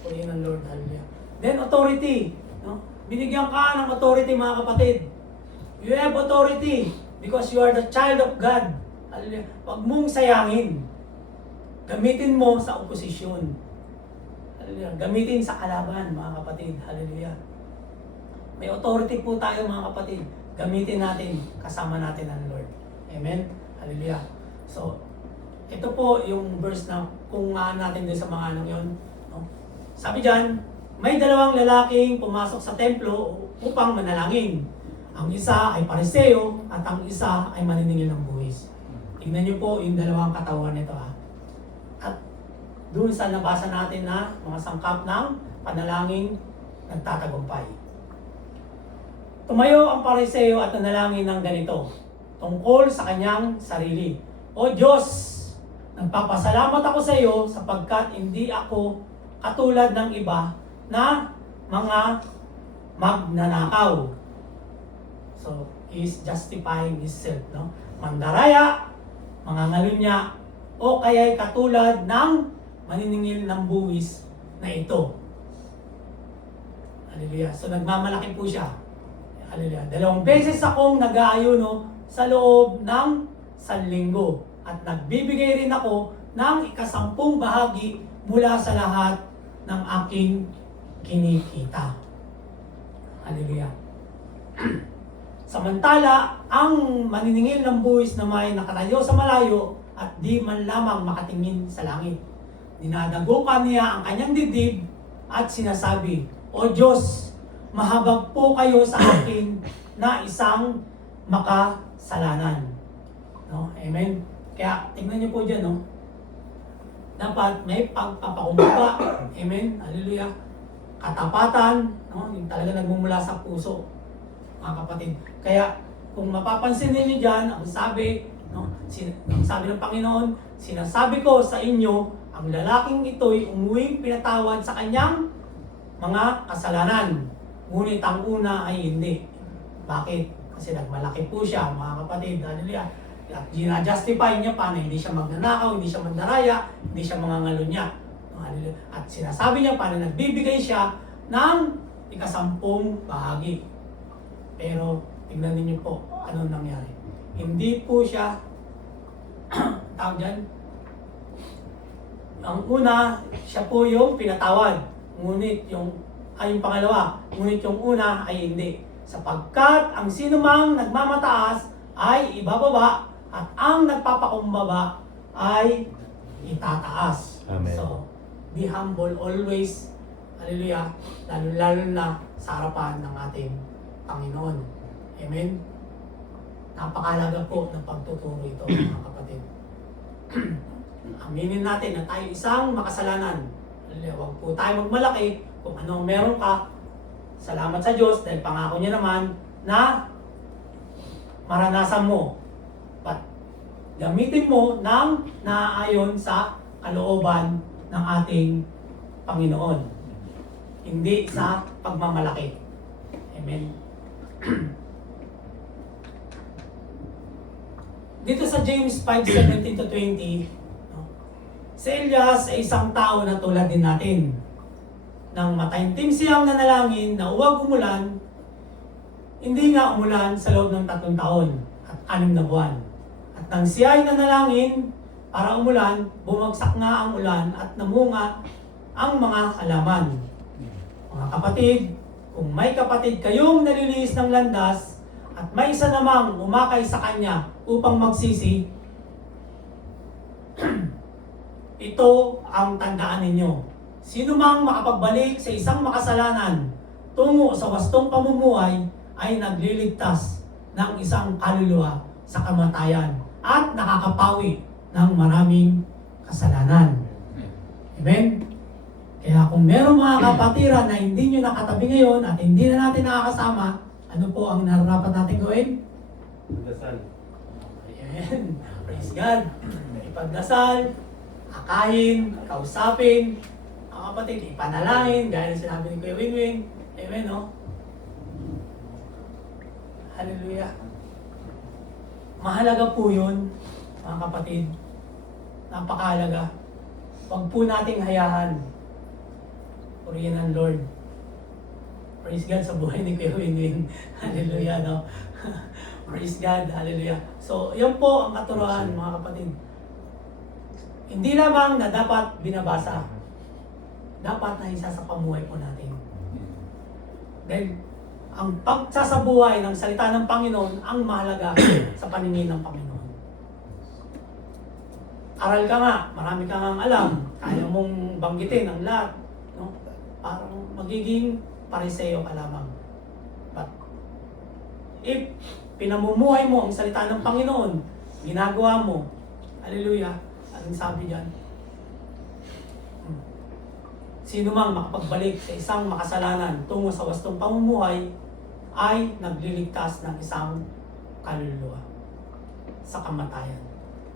purihin ng Lord. Hallelujah. Then authority. No? Binigyan ka ng authority, mga kapatid. You have authority because you are the child of God. Hallelujah. Huwag mong sayangin. Gamitin mo sa oposisyon. Hallelujah. Gamitin sa kalaban, mga kapatid. Hallelujah. May authority po tayo, mga kapatid. Gamitin natin, kasama natin ang Lord. Amen? Hallelujah. So, ito po yung verse na kung natin din sa mga anong yun. No? Sabi dyan, may dalawang lalaking pumasok sa templo upang manalangin. Ang isa ay pariseo at ang isa ay maniningil ng buwis. Tingnan niyo po yung dalawang katawan nito. At doon sa nabasa natin na mga sangkap ng panalangin nagtatagumpay. Tumayo ang pariseo at nanalangin ng ganito tungkol sa kanyang sarili. O Diyos, nagpapasalamat ako sa iyo sapagkat hindi ako katulad ng iba na mga magnanakaw. So, he is justifying himself, no? Mandaraya, mangangalunya, o kaya'y katulad ng maniningil ng buwis na ito. Hallelujah. So, nagmamalaki po siya. Hallelujah. 2 beses akong nag-aayuno sa loob ng 1 linggo. At nagbibigay rin ako ng 10 bahagi mula sa lahat ng aking kinikita. Hallelujah. Samantala, ang maniningil ng buwis na may nakatayo sa malayo at di man lamang makatingin sa langit. Dinadagukan niya ang kanyang dibdib at sinasabi, O Diyos, mahabag po kayo sa akin na isang makasalanan. No? Amen? Kaya, tingnan niyo po dyan, no? Dapat may pagpapakumbaba. Amen? Hallelujah. Katapatan, no? Yung talaga nagmumula sa puso, mga kapatid. Kaya, kung mapapansin niyo dyan, ang sabi, no? Ang sabi ng Panginoon, sinasabi ko sa inyo, ang lalaking ito'y umuwing pinatawad sa kanyang mga kasalanan. Ngunit ang una ay hindi. Bakit? Kasi nagmalaki po siya, mga kapatid. Hallelujah. At ginajustify niya pa na hindi siya magnanakaw, hindi siya mandaraya, hindi siya mangangalunya. Hallelujah. At sinasabi niya pa na nagbibigay siya ng 10 bahagi. Pero tingnan niyo po anong nangyari. Hindi po siya tawag dyan. Ang una, siya po yung pinatawad. Ngunit yung pangalawa, ngunit yung una ay hindi. Sapagkat ang sinumang nagmamataas ay ibababa at ang nagpapakumbaba ay itataas. Amen. So, be humble always. Hallelujah. Lalo na sa harapan ng ating Panginoon. Amen. Napakahalaga po ng pagtuturo ito, mga kapatid. Aminin natin na tayo isang makasalanan. Huwag po tayo magmalaki kung ano meron ka. Salamat sa Diyos dahil pangako niya naman na maranasan mo. But gamitin mo ng naaayon sa kalooban ng ating Panginoon. Hindi sa pagmamalaki. Amen. Dito sa James 5:17-20, si Elias ay isang tao na tulad din natin. Nang mataimtim siyang nanalangin na huwag umulan, hindi nga umulan sa loob ng 3 taon at 6 na buwan. At nang siya ay nanalangin para umulan, bumagsak nga ang ulan at namunga ang mga halaman. Mga kapatid, kung may kapatid kayong naliliis ng landas at may isa namang umakay sa kanya upang magsisi, ito ang tandaan ninyo. Sino mang makapagbalik sa isang makasalanan tungo sa wastong pamumuhay ay nagliligtas ng isang kaluluwa sa kamatayan at nakakapawi ng maraming kasalanan. Amen? Kaya kung meron mga kapatiran na hindi nyo nakatabi ngayon at hindi na natin nakakasama, ano po ang nararapat natin gawin? Dasal. Amen. Praise God. Ipagdasal, akayin, kausapin, mga kapatid, ipanalangin, gaya ng sinabi ni Kuya Winwin. Amen, no? Hallelujah. Mahalaga po yun, mga kapatid. Napakahalaga. Huwag po nating hayahan. Purihin ang Lord. Praise God sa buhay ni Kuya Winwin. Hallelujah, no? Praise God. Hallelujah. So, yan po ang katuruan, mga kapatid. Hindi lamang na dapat binabasa. Dapat na isa sa pamuhay po natin. Then, ang pagsasabuhay ng salita ng Panginoon ang mahalaga sa paningin ng Panginoon. Aral ka nga, marami ka nga alam, kaya mong banggitin ang lahat, no? Parang magiging pariseo ka lamang. But, if pinamumuhay mo ang salita ng Panginoon, ginagawa mo, hallelujah, anong sabi dyan? Sino mang makapagbalik sa isang makasalanan tungo sa wastong pamumuhay ay nagliligtas ng isang kaluluwa sa kamatayan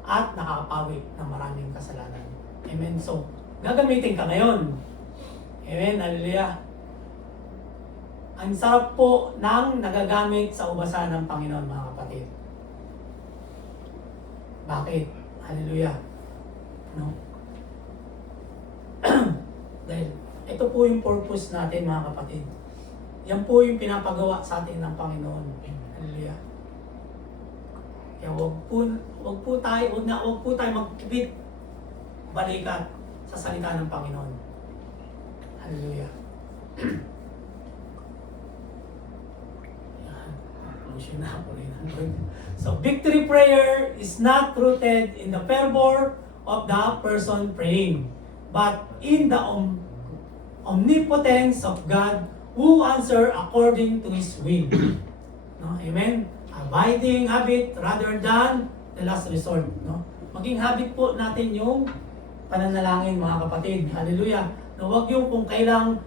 at nakakapawi ng maraming kasalanan. Amen. So, gagamitin ka ngayon. Amen, hallelujah. Ang sarap po ng nagagamit sa ubasan ng Panginoon, mga kapatid. Bakit? Hallelujah. No? Dahil ito po yung purpose natin, mga kapatid. Yan po yung pinapagawa sa atin ng Panginoon. Hallelujah. Kaya wag po tayo magkibit balikat sa salita ng Panginoon. Hallelujah. Yan. Conclusion na po rin. So, victory prayer is not rooted in the fervor of the person praying, but in the omnipotence of God who answer according to His will. No? Amen? Abiding habit rather than the last resort. No? Maging habit po natin yung pananalangin, mga kapatid. Hallelujah. No, wag yung kung kailang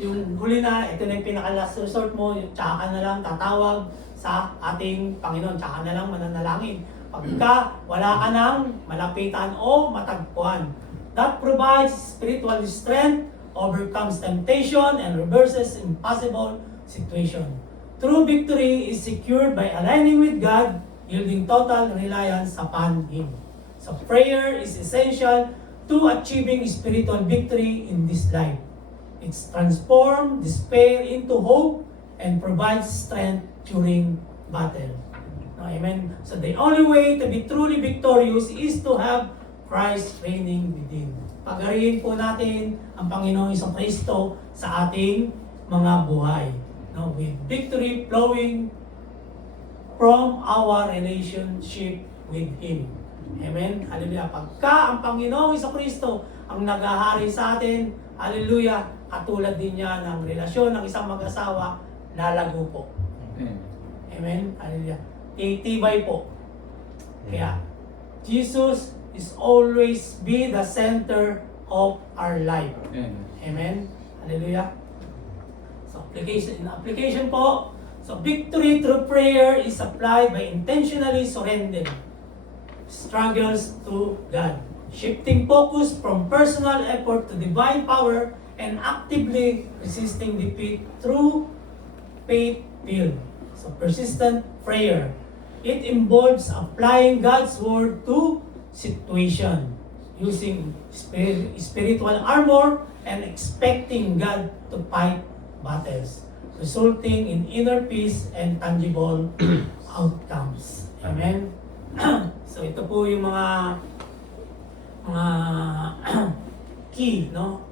yung huli na, ito na yung pinaka-last resort mo, tsaka ka na lang tatawag sa ating Panginoon, tsaka na lang mananalangin. Pagka wala ka nang malapitan o matagpuan. That provides spiritual strength, overcomes temptation, and reverses impossible situation. True victory is secured by aligning with God, yielding total reliance upon Him. So prayer is essential to achieving spiritual victory in this life. It's transformed despair into hope and provides strength during battle. No, amen? So the only way to be truly victorious is to have Christ reigning within. Pagarihin po natin ang Panginoong Kristo sa ating mga buhay. No, with victory flowing from our relationship with Him. Amen? Hallelujah. Pagka ang Panginoong Kristo ang naghahari sa atin, hallelujah, katulad din niya ng relasyon ng isang mag-asawa, lalago po. Amen? Hallelujah. Titibay po. Kaya, Jesus is always be the center of our life. Amen? Hallelujah. So, application po. So, victory through prayer is applied by intentionally surrendering struggles to God, shifting focus from personal effort to divine power, and actively resisting defeat through faith-filled. So, persistent prayer. It involves applying God's word to situation, using spiritual armor, and expecting God to fight battles, resulting in inner peace and tangible outcomes. Amen? So ito po yung mga key, no?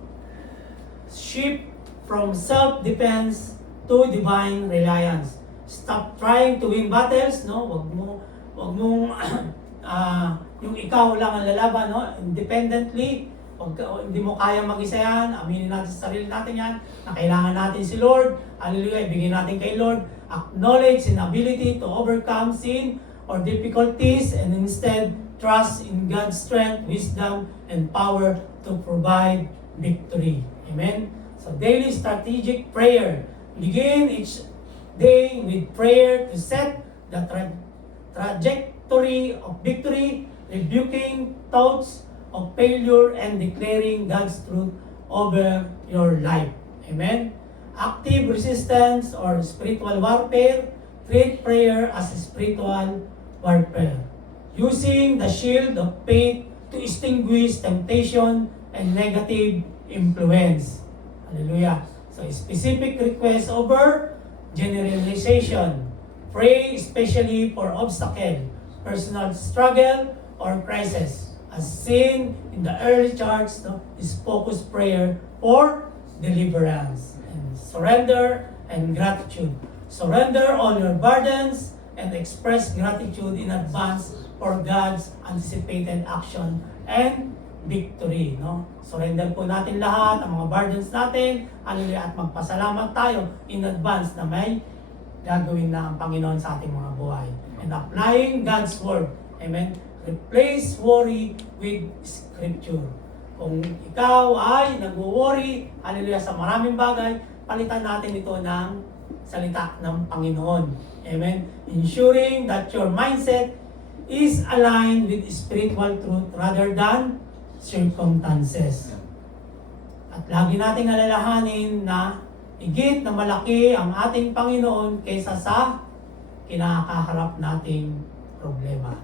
Shift from self-defense to divine reliance. Stop trying to win battles, no? Wag mong yung ikaw lang ang lalaban, no? Independently, hindi mo kaya mag-isa yan, aminin natin sa sarili natin yan, na kailangan natin si Lord. Hallelujah, ibigay natin kay Lord. Acknowledge and ability to overcome sin or difficulties, and instead trust in God's strength, wisdom, and power to provide victory. Amen? So daily strategic prayer. Begin each day with prayer to set the trajectory of victory, rebuking thoughts of failure, and declaring God's truth over your life. Amen? Active resistance or spiritual warfare. Treat prayer as a spiritual warfare, using the shield of faith to extinguish temptation and negative influence. Hallelujah. So specific request over generalization. Pray especially for obstacle, personal struggle, or crisis. As seen in the early church, no, is focused prayer for deliverance and surrender and gratitude. Surrender all your burdens and express gratitude in advance for God's anticipated action and victory. No? Surrender po natin lahat ang mga burdens natin, hallelujah, at magpasalamat tayo in advance na may gagawin na ang Panginoon sa ating mga buhay. And applying God's word. Amen? Replace worry with scripture. Kung ikaw ay nag-worry, hallelujah, sa maraming bagay, palitan natin ito ng salita ng Panginoon. Amen? Ensuring that your mindset is aligned with spiritual truth rather than circumstances. At lagi nating alalahanin na higit na malaki ang ating Panginoon kaysa sa kinakaharap nating problema.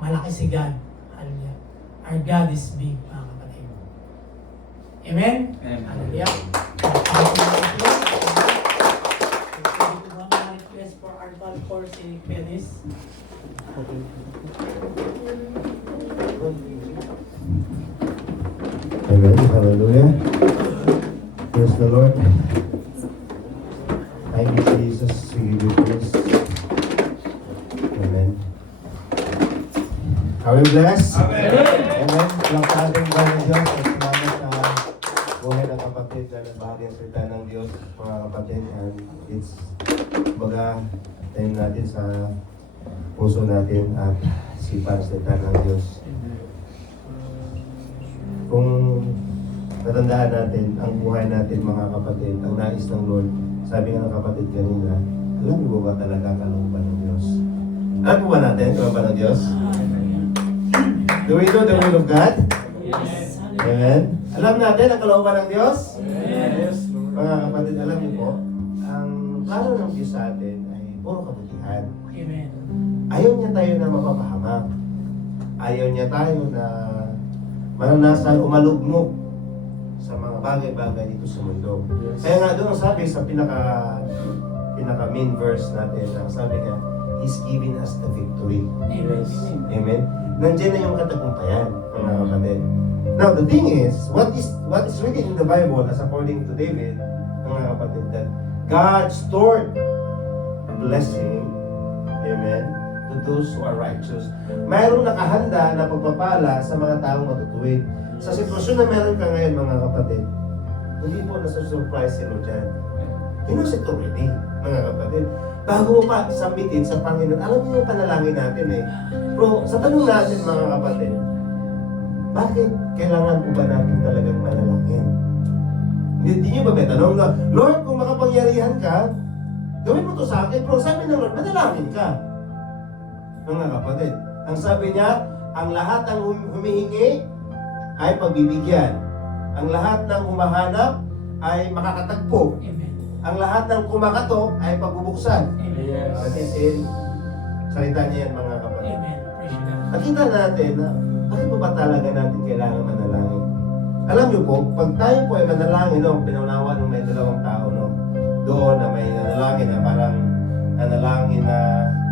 Malaki si God. Hallelujah. Our God is big, mga kapatid. Amen? Amen. Hallelujah. Request for our call for si Penis. Amen. Hallelujah. Praise the Lord. Thank you, Jesus. We give you praise. Amen. Are we blessed? Amen. Lang sa ating Panginoon Diyos at salamat sa buhay ng kapatid na nagbahagi ang salita ng Diyos, mga kapatid. And it's baga time natin sa puso natin at sipan sa salita ng Diyos. Kung natandaan natin ang buhay natin, mga kapatid, ang nais ng Lord, sabi nga ng kapatid kanina, alam mo ba talaga kalooban ng Diyos? Alam mo ba natin kalooban ng Diyos? Do we know the will of God? Yes. Amen? Alam natin ang kalooban ng Diyos? Yes. Mga kapatid, alam niyo po, ang plano ng Diyos sa atin ay puro kabutihan. Amen. Ayaw niya tayo na mapapahamak. Ayaw niya tayo na maranasan umalugmok sa mga bagay-bagay dito sa mundo. Kaya nga doon ang sabi sa pinaka main verse natin, ang sabi niya, He's giving us the victory. Amen. Amen? Nandiyan na yung katagumpayan, mga kapatid. Now, the thing is, what is written in the Bible, as according to David, mga kapatid, that God stored a blessing, amen, to those who are righteous. Mayroong nakahanda na pagpapala sa mga taong matutuwid. Sa sitwasyon na meron ka ngayon, mga kapatid, hindi po nasa-surprise si Lord dyan. He knows it already, mga kapatid. Bago mo pa submitin sa Panginoon, alam niyo yung panalangin natin eh. Pero sa tanong natin, mga kapatid, bakit kailangan po ba natin talagang manalangin? Hindi niyo ba may tanong na, Lord, kung makapangyarihan ka, gawin mo to sa akin. Pero sabi ng Lord, manalangin ka. Mga kapatid, ang sabi niya, ang lahat ng humihingi ay pagbibigyan. Ang lahat ng humahanap ay makakatagpo. Amen. Ang lahat ng kumakatok ay pagbubuksan. Amen. That is in salita niya yan, mga kapatid. Amen. Praise God. Nakita natin na bakit po ba talaga natin kailangan manalangin? Alam niyo po, pag tayo po ay manalangin, no, pinaunawa nung may dalawang tao, no, doon na may nanalangin na parang nanalangin na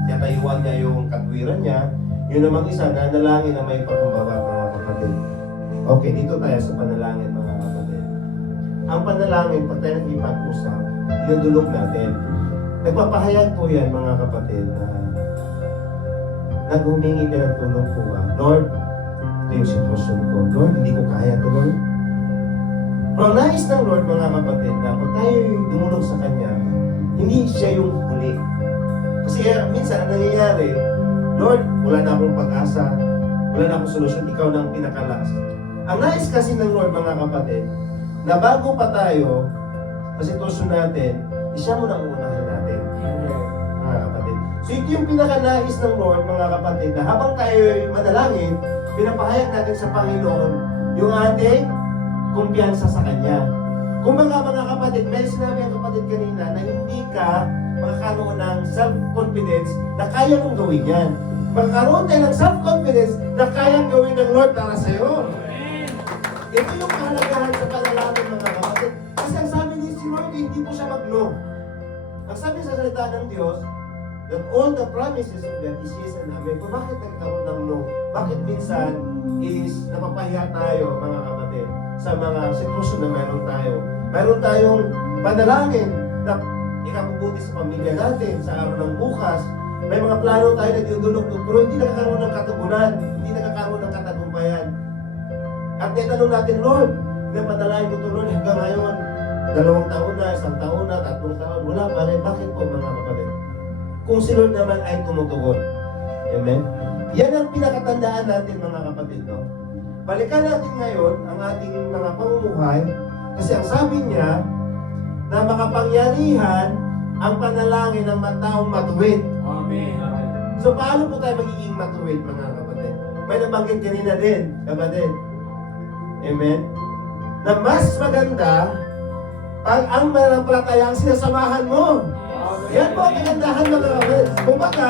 tiyatayuan niya yung katwiran niya, yun namang isa, nanalangin na may pagkumbaba, mga kapatid. Okay, dito tayo sa panalangin, mga kapatid. Ang panalangin, pag tayo nakipag-usap, dinudulog natin. Nagpapahayag po yan, mga kapatid, na naghumingi ka ng tulong po ba? Lord, ito yung sitwasyon ko. Lord, hindi ko kaya ito, Lord. Pero ang nais ng Lord, mga kapatid, na pag tayo dumulog sa Kanya, hindi siya yung huli. Kasi minsan, ang nangyayari, Lord, wala na akong pag-asa, wala na akong solusyon, ikaw na ang pinakalas. Ang nais kasi ng Lord, mga kapatid, na bago pa tayo sa sitwasyon natin, siya muna ang unahin natin, mga kapatid. So ito yung pinakanais ng Lord, mga kapatid, na habang tayo manalangin, pinapahayag natin sa Panginoon yung ating kumpiyansa sa Kanya. Kung mga kapatid, may sinabi ang kapatid kanina na hindi ka makakaroon ng self-confidence na kaya mong gawin yan. Magkaroon tayo ng self-confidence na kayang gawin ng Lord para sa iyo. Ito yung kahalagahan sa panalangin, mga kapatid. Kasi ang sabi ni si Lord, hindi po siya mag-no. Ang sabi sa salita ng Diyos, that all the promises of God is yes and amen. Kung bakit nagkaroon ng no? Bakit minsan is napapahiya tayo, mga kapatid, sa mga sitwasyon na meron tayo. Meron tayong panalangin na ikabubuti sa pamilya natin, sa araw ng bukas. May mga plano tayo na dinudulog, pero hindi nakakaroon ng katugunan, hindi nakakaroon ng katagumpayan. At itanong natin, Lord, pinapanalangin ko ito, Lord, hanggang ngayon, 2 taon na, 1 taon na, 3 taon, wala pa rin. Bakit po, mga kapatid? Kung si Lord naman ay tumutugon. Amen? Yan ang pinakatandaan natin, mga kapatid. No? Balikan natin ngayon ang ating mga pamumuhay kasi ang sabi niya na makapangyarihan ang panalangin ng taong matuwid. Amen. So paano po tayo magiging matuwid, mga kapatid? May nabanggit kanina din, kapatid. Amen? na mas maganda pag ang mananampalataya ang sinasamahan mo. Yan po ang kagandahan mga kapatid. Kumbaga,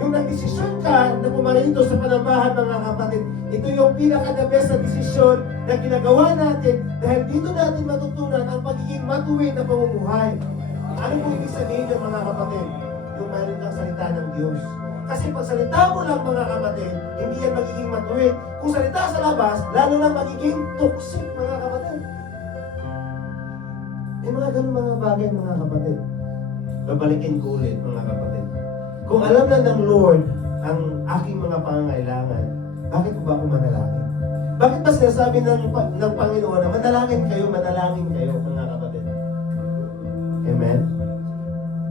yung nagdesisyon ka na pumarito sa panambahan mga kapatid, ito yung pinaka-the best na desisyon na ginagawa natin dahil dito natin matutunan ang pagiging matuwid na pamumuhay. Ano po ibig sabihin ng mga kapatid? Yung mayroon kang salita ng Diyos. Kasi pag salita mo lang mga kapatid, hindi yan magiging matuwid. Kung salita sa labas, lalo na magiging toxic mga kapatid. May mga ganun mga bagay mga kapatid. Babalikin ko ulit mga kapatid. Kung alam na ng Lord ang aking mga pangangailangan, bakit ko ba ako manalangin? Bakit ba sinasabi ng Panginoon na manalangin kayo mga kapatid? Amen?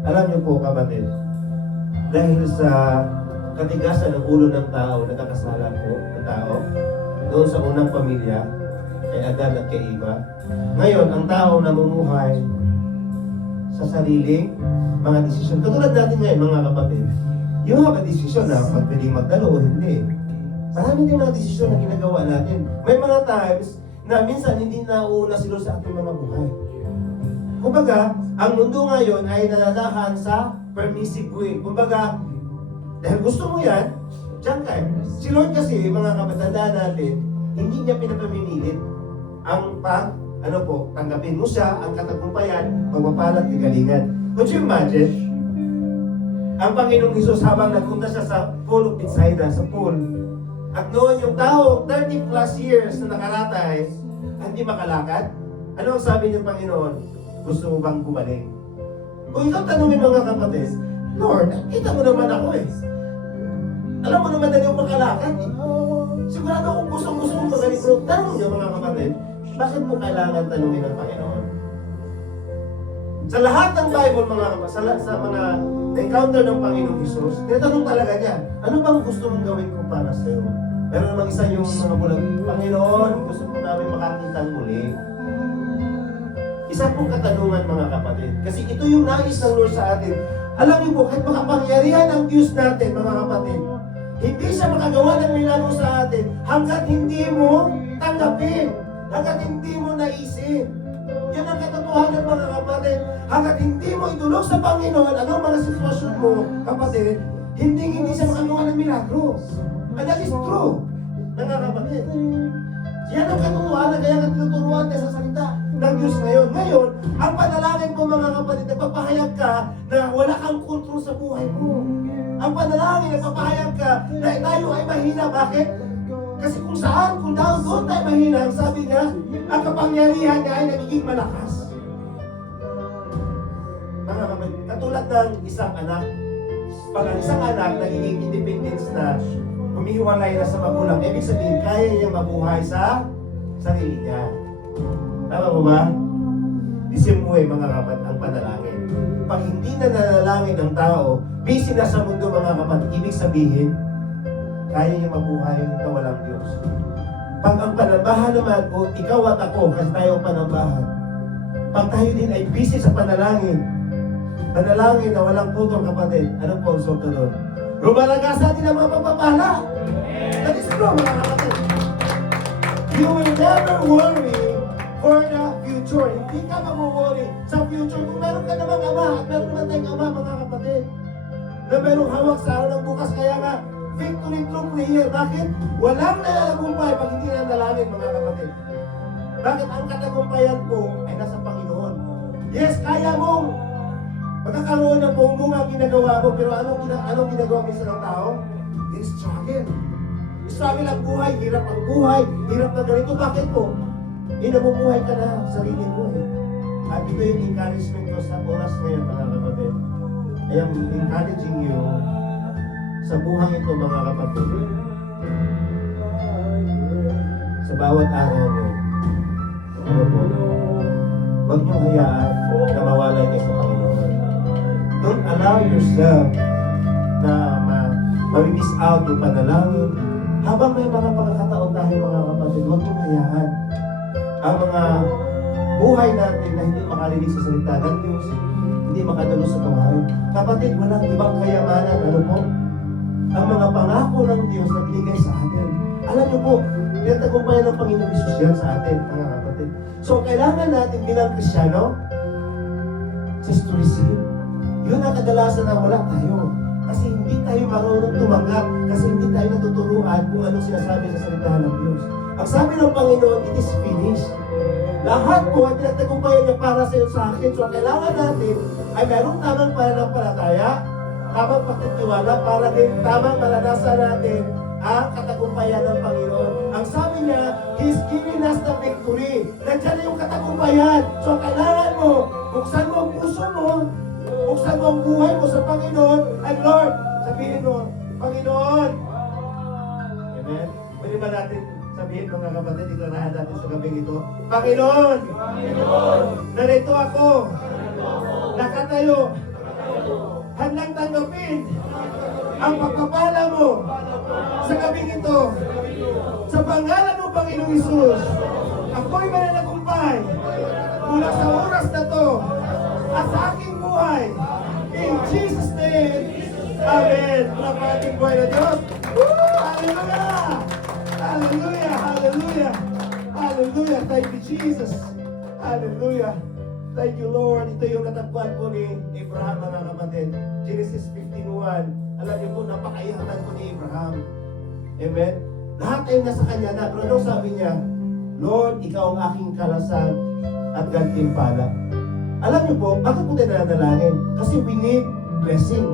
Alam niyo po kapatid, dahil sa katigasan ng ulo ng tao, nagkakasala po ng tao, doon sa unang pamilya, kay Adan at kay Eva. Ngayon, ang tao namumuhay sa sariling mga desisyon. Katulad natin ngayon, mga kapatid, you have a decision na pag pwedeng magdalo o hindi. Marami din mga desisyon na ginagawa natin. May mga times na minsan hindi nauuna sila sa ating mga buhay. Kumbaga, ang mundo ngayon ay nananahan sa permissive will. Kumbaga, dahil gusto mo yan, diyan ka. Si Lord kasi, mga kapatandaan natin, hindi niya pinapamimilit ang tanggapin mo siya, ang katagumpayan, pagpapalat, kagalingan. Could you imagine? Ang Panginoong Hesus habang nagpunta siya sa pool of Bethsaida, sa pool, at noon yung tao, 30 plus years na nakaratay, hindi makalakad, ano ang sabi ng Panginoon? Gusto mo bang gumaling? Kung ikaw tanungin mga kapatid, Lord, kita mo naman ako eh. Alam mo naman na yung makalakad eh. Sigurado kung gusto mo magaling. Pero tanong niyo mga kapatid, bakit mo kailangan tanungin ng Panginoon? Sa lahat ng Bible, mga kapatid, sa mga encounter ng Panginoong Hesus, tinatanong talaga niya, ano bang gusto mong gawin ko para sa iyo? Pero namang isa yung mga bulag, Panginoon, gusto mo namin makakita muli. Isa pong katanungan mga kapatid. Kasi ito yung nais ng Lord sa atin. Alam niyo po, kahit makapangyarihan ang Diyos natin mga kapatid, hindi siya makagawa ng milagro sa atin hanggat hindi mo tanggapin, hanggat hindi mo naisip. Yan ang katotohanan mga kapatid. Hanggat hindi mo itulog sa Panginoon, anong mga sitwasyon mo, kapatid, hindi siya makagawa ng milagro. And that is true, mga kapatid. Yan ang katotohanan, kaya nga tinuturuan tayo sa salita ng Diyos ngayon. Ngayon, ang panalangin ko mga kapatid, nagpapahayag ka na wala kang kontrol sa buhay mo. Ang panalangin, nagpapahayag ka na tayo ay mahina. Bakit? Kasi kung doon tayo mahina, ang sabi niya, ang kapangyarihan niya ay nagiging malakas. Mga kapatid, katulad ng isang anak, pag ang isang anak nagiging independence na humihiwalay na sa magulang, ibig sabihin, kaya niyang mabuhay sa sarili niya. Tama mo ba? The same way, mga kapatid, ang panalangin. Pag hindi na nanalangin ng tao, busy na sa mundo, mga kapatid, ibig sabihin, kaya niya mabuhay na walang Diyos. Pag ang panambahan naman, o ikaw at ako, kasi tayo ang panambahan, pag tayo din ay busy sa panalangin na walang putol, kapatid, ano po ang resulta doon? Lumalagasan din ang mga pagpapala. That is true, mga kapatid. You will never worry for the future. Hindi ka mag-worry sa future. Kung meron ka namang ama at meron naman tayong ama, mga kapatid, na merong hawak sa araw ng bukas, kaya nga, victory through prayer. Bakit? Walang nalalagumpay pag hindi nanalangin, mga kapatid. Bakit? Ang katagumpayan ko ay nasa Panginoon. Yes, kaya mong magkakaroon ng buong ang ginagawa mo, pero anong ginagawa minsan ng tao? They struggle. Struggle ang buhay, hirap ang buhay, hirap na ganito. Bakit po? Namumuhay ka na sarili mo eh. At ito yung encouragement ko sa oras ngayon, mga kapatid. I am encouraging you sa buhay ito, mga kapatid. Sa bawat araw mo, ano po, huwag niyong hayaan na mawalay kayo sa Panginoon. Don't allow yourself na ma-miss out yung panalangin. Habang may mga pagkakataon tayo, mga kapatid, huwag niyong hayaan ang mga buhay natin na hindi makarinig sa salita ng Diyos, hindi makadalo sa buhay. Kapatid, walang ibang kayamanan. Ano po? Ang mga pangako ng Diyos na binigay sa atin. Alam niyo po, Pinatagumpayan ng Panginoon Isus yan sa atin, mga kapatid. So, kailangan natin bilang Kristyano, just to receive. Yun ang kadalasan na wala tayo. Kasi hindi tayo marunong tumanggap, kasi hindi tayo natuturuan kung anong sinasabi sa salita ng Diyos. Ang sabi ng Panginoon, it is finished. Lahat po ay pinatagumpayan niya para sa iyo sa akin. So, kailangan natin ay mayroong tamang pananampalataya, tamang pagtitiwala, para din tamang maranasan natin ang katagumpayan ng Panginoon. Ang sabi niya, He's giving us the victory. Nandiyan na yung katagumpayan. So, kailangan mo, buksan mo ang puso mo, buksan mo ang buhay mo sa Panginoon, and Lord, sabihin mo, Panginoon. Amen? Pwede ba natin sabihin, mga kapatid, iklarahan natin sa gabing ito, Panginoon, narito ako, nakatayo, handang tanggapin ang pagpapala mo sa gabing ito. Sa pangalan mo, Panginoong Isus, ako'y mananagumpay mula sa oras na to at sa aking buhay. In Jesus' name, Amen. Mula pa ating buhay na Diyos. Hallelujah! Hallelujah! Hallelujah! Hallelujah! Thank you, Jesus! Hallelujah! Thank you, Lord. Ito yung natagpuan po ni Abraham, mga kapatid. Genesis 15:1. Alam niyo po, napakayaman po ni Abraham. Amen? Lahat ay nasa kanya na. Pero ano sabi niya? Lord, ikaw ang aking kalasag at gantimpala. Alam niyo po, bakit po tayo nananalangin? Kasi we need blessing.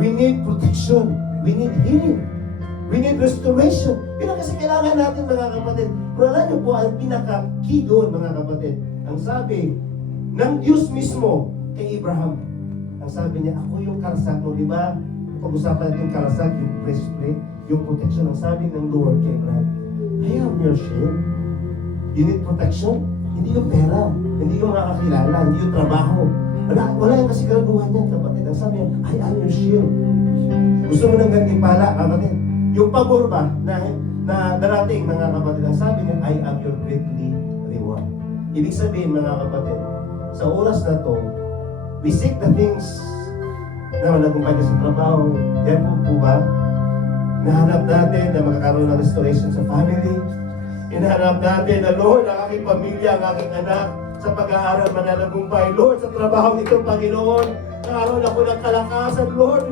We need protection. We need healing. We need restoration. Yun ang kasi kailangan natin, mga kapatid. Pero alam niyo po, ang pinaka-key doon, mga kapatid, ang sabi ng Diyos mismo kay Abraham, ang sabi niya, ako yung kalasag mo, di ba? Pag-usapan natin yung kalasag, yung breastplate, yung protection. Ang sabi ng Lord kay Abraham, I am your shield. You need protection. Hindi yung pera, hindi yung mga kakilala, hindi yung trabaho. Wala yung kasiguraduhan niya, kapatid. Ang sabi niya, I am your shield. Gusto mo ng gantimpala, kapatid? Yung pabor ba na darating, mga kapatid, ang sabi niya, I am your greatly reward. Ibig sabihin, mga kapatid, sa oras na to, we seek the things na nagkumpanya sa trabaho. Yan po ba? Nahanap natin na magkakaroon ng restoration sa family. Hinahanap natin na, Lord, ang aking pamilya, ang aking anak, sa pag-aaral mananagumpay. Lord, sa trabaho nito, Panginoon, nakaroon ako ng kalakasan. Lord,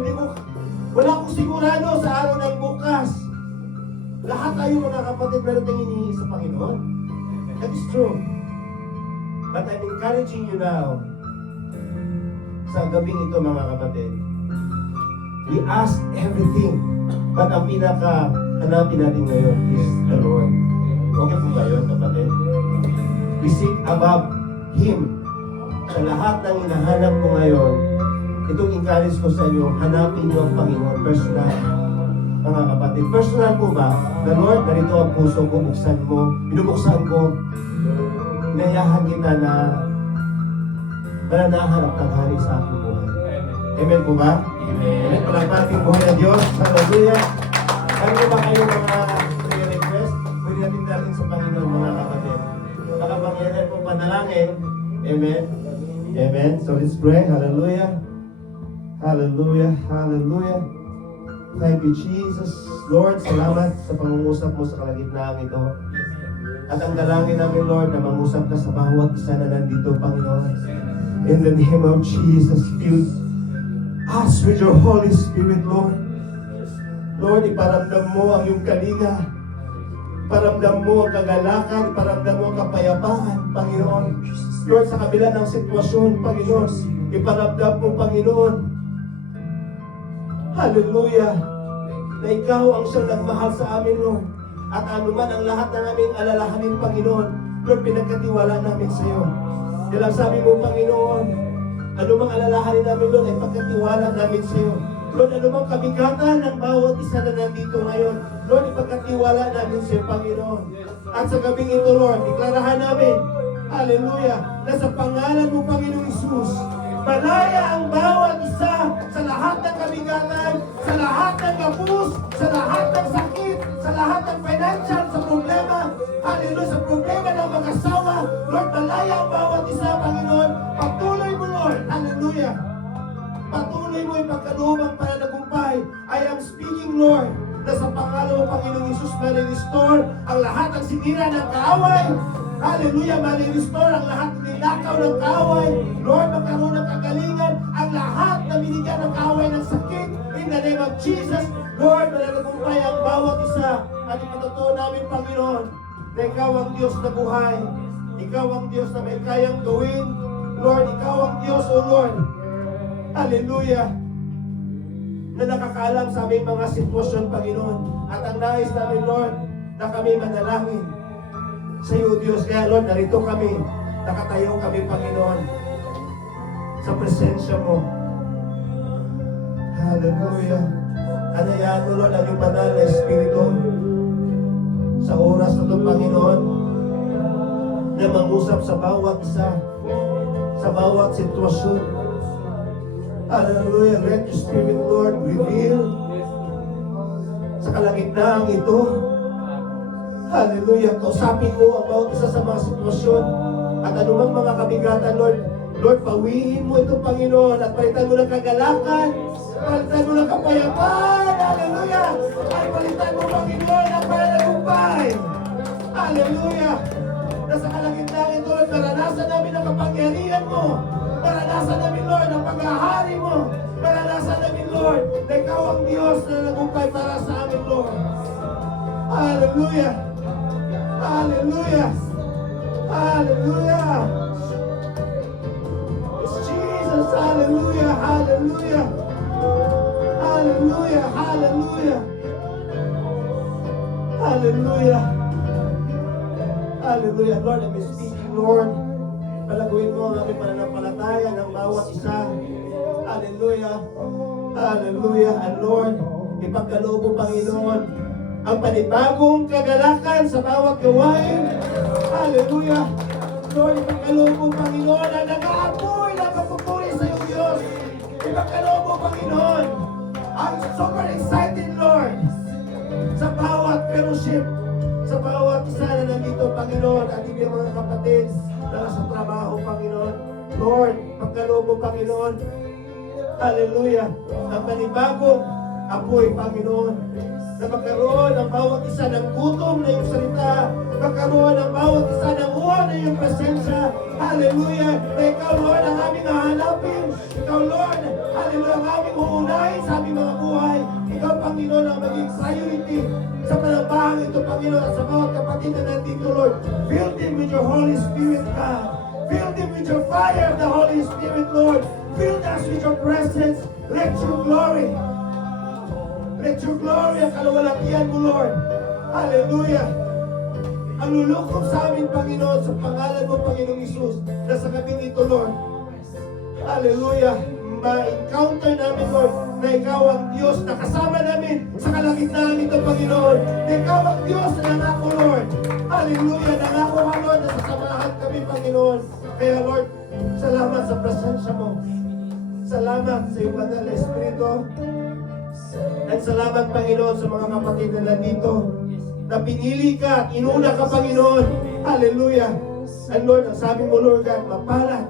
wala akong sigurado sa araw ng bukas. Lahat tayo, mga kapatid, meron tayong hinihingi sa Panginoon. That is true. But I'm encouraging you now, sa gabing ito, mga kapatid, we ask everything, but ang pinaka-hanapin natin ngayon is the Lord. Okay po ba yun, kapatid? We seek above Him. Sa lahat ng hinahanap ko ngayon, itong encourage ko sa inyo, hanapin niyo ang Panginoon personal. Mga kapatid, personal po ba? The Lord, narito ang puso ko, buksan mo, binubuksan ko, inayahan kita na mananahanap ng hari sa aking buhay. Amen po ba? Amen. Palagpating buhay na Diyos. Hallelujah. Ano ba kayo mga request? Pwede natin dalhin sa Panginoon, mga kapatid. Makapangyarihan po panalangin. Amen. Amen. So let's pray. Hallelujah. Hallelujah. Hallelujah. Thank you, Jesus. Lord, salamat sa pangungusap mo sa kalagitnaan ito. At ang dalangin namin, Lord, na mangusap ka sa bawat isa na nandito, Panginoon. In the name of Jesus, fill us with your Holy Spirit, Lord. Lord, iparamdam mo ang iyong kalinga. Iparamdam mo ang kagalakan. Iparamdam mo ang kapayapaan, Panginoon. Lord, sa kabila ng sitwasyon, Panginoon, iparamdam mo, Panginoon. Hallelujah. Na ikaw ang siyang nagmahal sa amin, Lord. At anuman ang lahat ng aming alalahanin, Panginoon, Lord, pinagkatiwala namin sa iyo. Dahil ang sabi mo, Panginoon, anumang alalahanin namin, Lord, ay pagkatiwala namin sa iyo. Lord, anumang kabigatan ng bawat isa na nandito ngayon, Lord, ipagkatiwala namin sa iyo, Panginoon. At sa gabing ito, Lord, deklarahan namin, hallelujah, na sa pangalan mo, Panginoong Isus, malaya ang bawat isa sa lahat ng kabigatan, sa lahat ng kapus, sa lahat ng sakit, sa lahat ng financial, sa problema, hallelujah, sa problema ng mag-asawa, Lord, malaya ang bawat isa, Panginoon. Patuloy mo, Lord, hallelujah. Patuloy mo ipagkaloob ang pananagumpay. I am speaking, Lord, na sa pangalan mo, Panginoong Isus, ma-restore ang lahat ng sinira ng kaaway. Hallelujah, ma-restore ang lahat ng nilakaw ng kaaway. Lord, magkaroon ng kagalingan ang lahat na binigyan ng kaaway ng sakit. In the name of Jesus, Lord, mananagumpay ang bawat isa. At ipatutuo namin, Panginoon, na Ikaw ang Diyos na buhay. Ikaw ang Diyos na may kayang gawin. Lord, Ikaw ang Diyos, O Lord. Hallelujah. Na nakakaalam sa aming mga sitwasyon, Panginoon. At ang nais namin, Lord, na kami manalangin sa iyo, Diyos. Kaya, Lord, narito kami. Nakatayo kami, Panginoon, sa presensya mo. Hallelujah. Anayaan mo, Lord, ang iyong banal na Espiritu sa oras na ito, Panginoon, na mangusap sa bawat isa, sa bawat sitwasyon. Hallelujah. Let your Spirit, Lord, reveal sa kalagitnaan ito. Hallelujah. Kausapin mo ang bawat isa sa mga sitwasyon at anumang mga kabigatan, Lord. Lord, pawiin mo ito, Panginoon, at palitan mo ng kagalakan, palitan mo ng kapayapaan. Hallelujah. Ay palitan mo, Panginoon, ang pananagumpay. Hallelujah. Nasa kalagitnaan ito, Lord, maranasan namin ang kapangyarihan mo. Maranasan namin, Lord, ang paghahari mo. Maranasan namin, Lord, na Ikaw ang Diyos na nagumpay para sa amin, Lord. Hallelujah. Hallelujah. Hallelujah. It's Jesus. Hallelujah. Hallelujah. Hallelujah. Hallelujah. Hallelujah. Hallelujah. Lord, I'm speaking, Lord. Palaguin mo ang aming pananampalataya ng bawat isa. Hallelujah. Hallelujah. And Lord, ipagkaloob mo, Panginoon, ang panibagong kagalakan sa bawat gawain. Hallelujah. Lord, ipagkaloob mo, Panginoon, ang nag-aapoy na pagpupuri sa iyong Diyos. Ipagkaloob mo, Panginoon, ang super excited, Lord, sa bawat fellowship, sa bawat isa na nandito, Panginoon, at ibig mga kapatid na nasa trabaho, Panginoon. Lord, pagkaloob mo, Panginoon, hallelujah, ang panibagong apoy, Panginoon, na magkaroon ang bawat isa ng gutom na iyong salita, magkaroon ang bawat isa ng uwan na iyong presensya. Hallelujah! Na Ikaw, Lord, ang aming hahanapin. Ikaw, Lord, hallelujah, ang aming uunahin sa aming mga buhay. Ikaw, Panginoon, ang maging priority sa panambahang ito, Panginoon, at sa bawat kapatid na nandito, Lord. Fill them with your Holy Spirit, God. Fill them with your fire of the Holy Spirit, Lord. Fill us with your presence. Let your glory ang kalawalatian mo, Lord. Hallelujah. Ang lulukob sa amin, Panginoon, sa pangalan mo, Panginoong Isus, na sa gabing ito, Lord. Hallelujah. Ma-encounter namin, Lord, na Ikaw ang Diyos na kasama namin sa kalagitnaan ito, Panginoon. Na Ikaw ang Diyos na nangako, Lord. Hallelujah. Nangako ka, Lord, na sasamahan kami, Panginoon. Kaya, Lord, salamat sa presensya mo. Salamat sa iyong banal na Espiritu. At salamat, Panginoon, sa mga kapatid na nandito, na pinili ka at inuna ka, Panginoon. Hallelujah. And Lord, ang sabi mo, Lord God, mapalad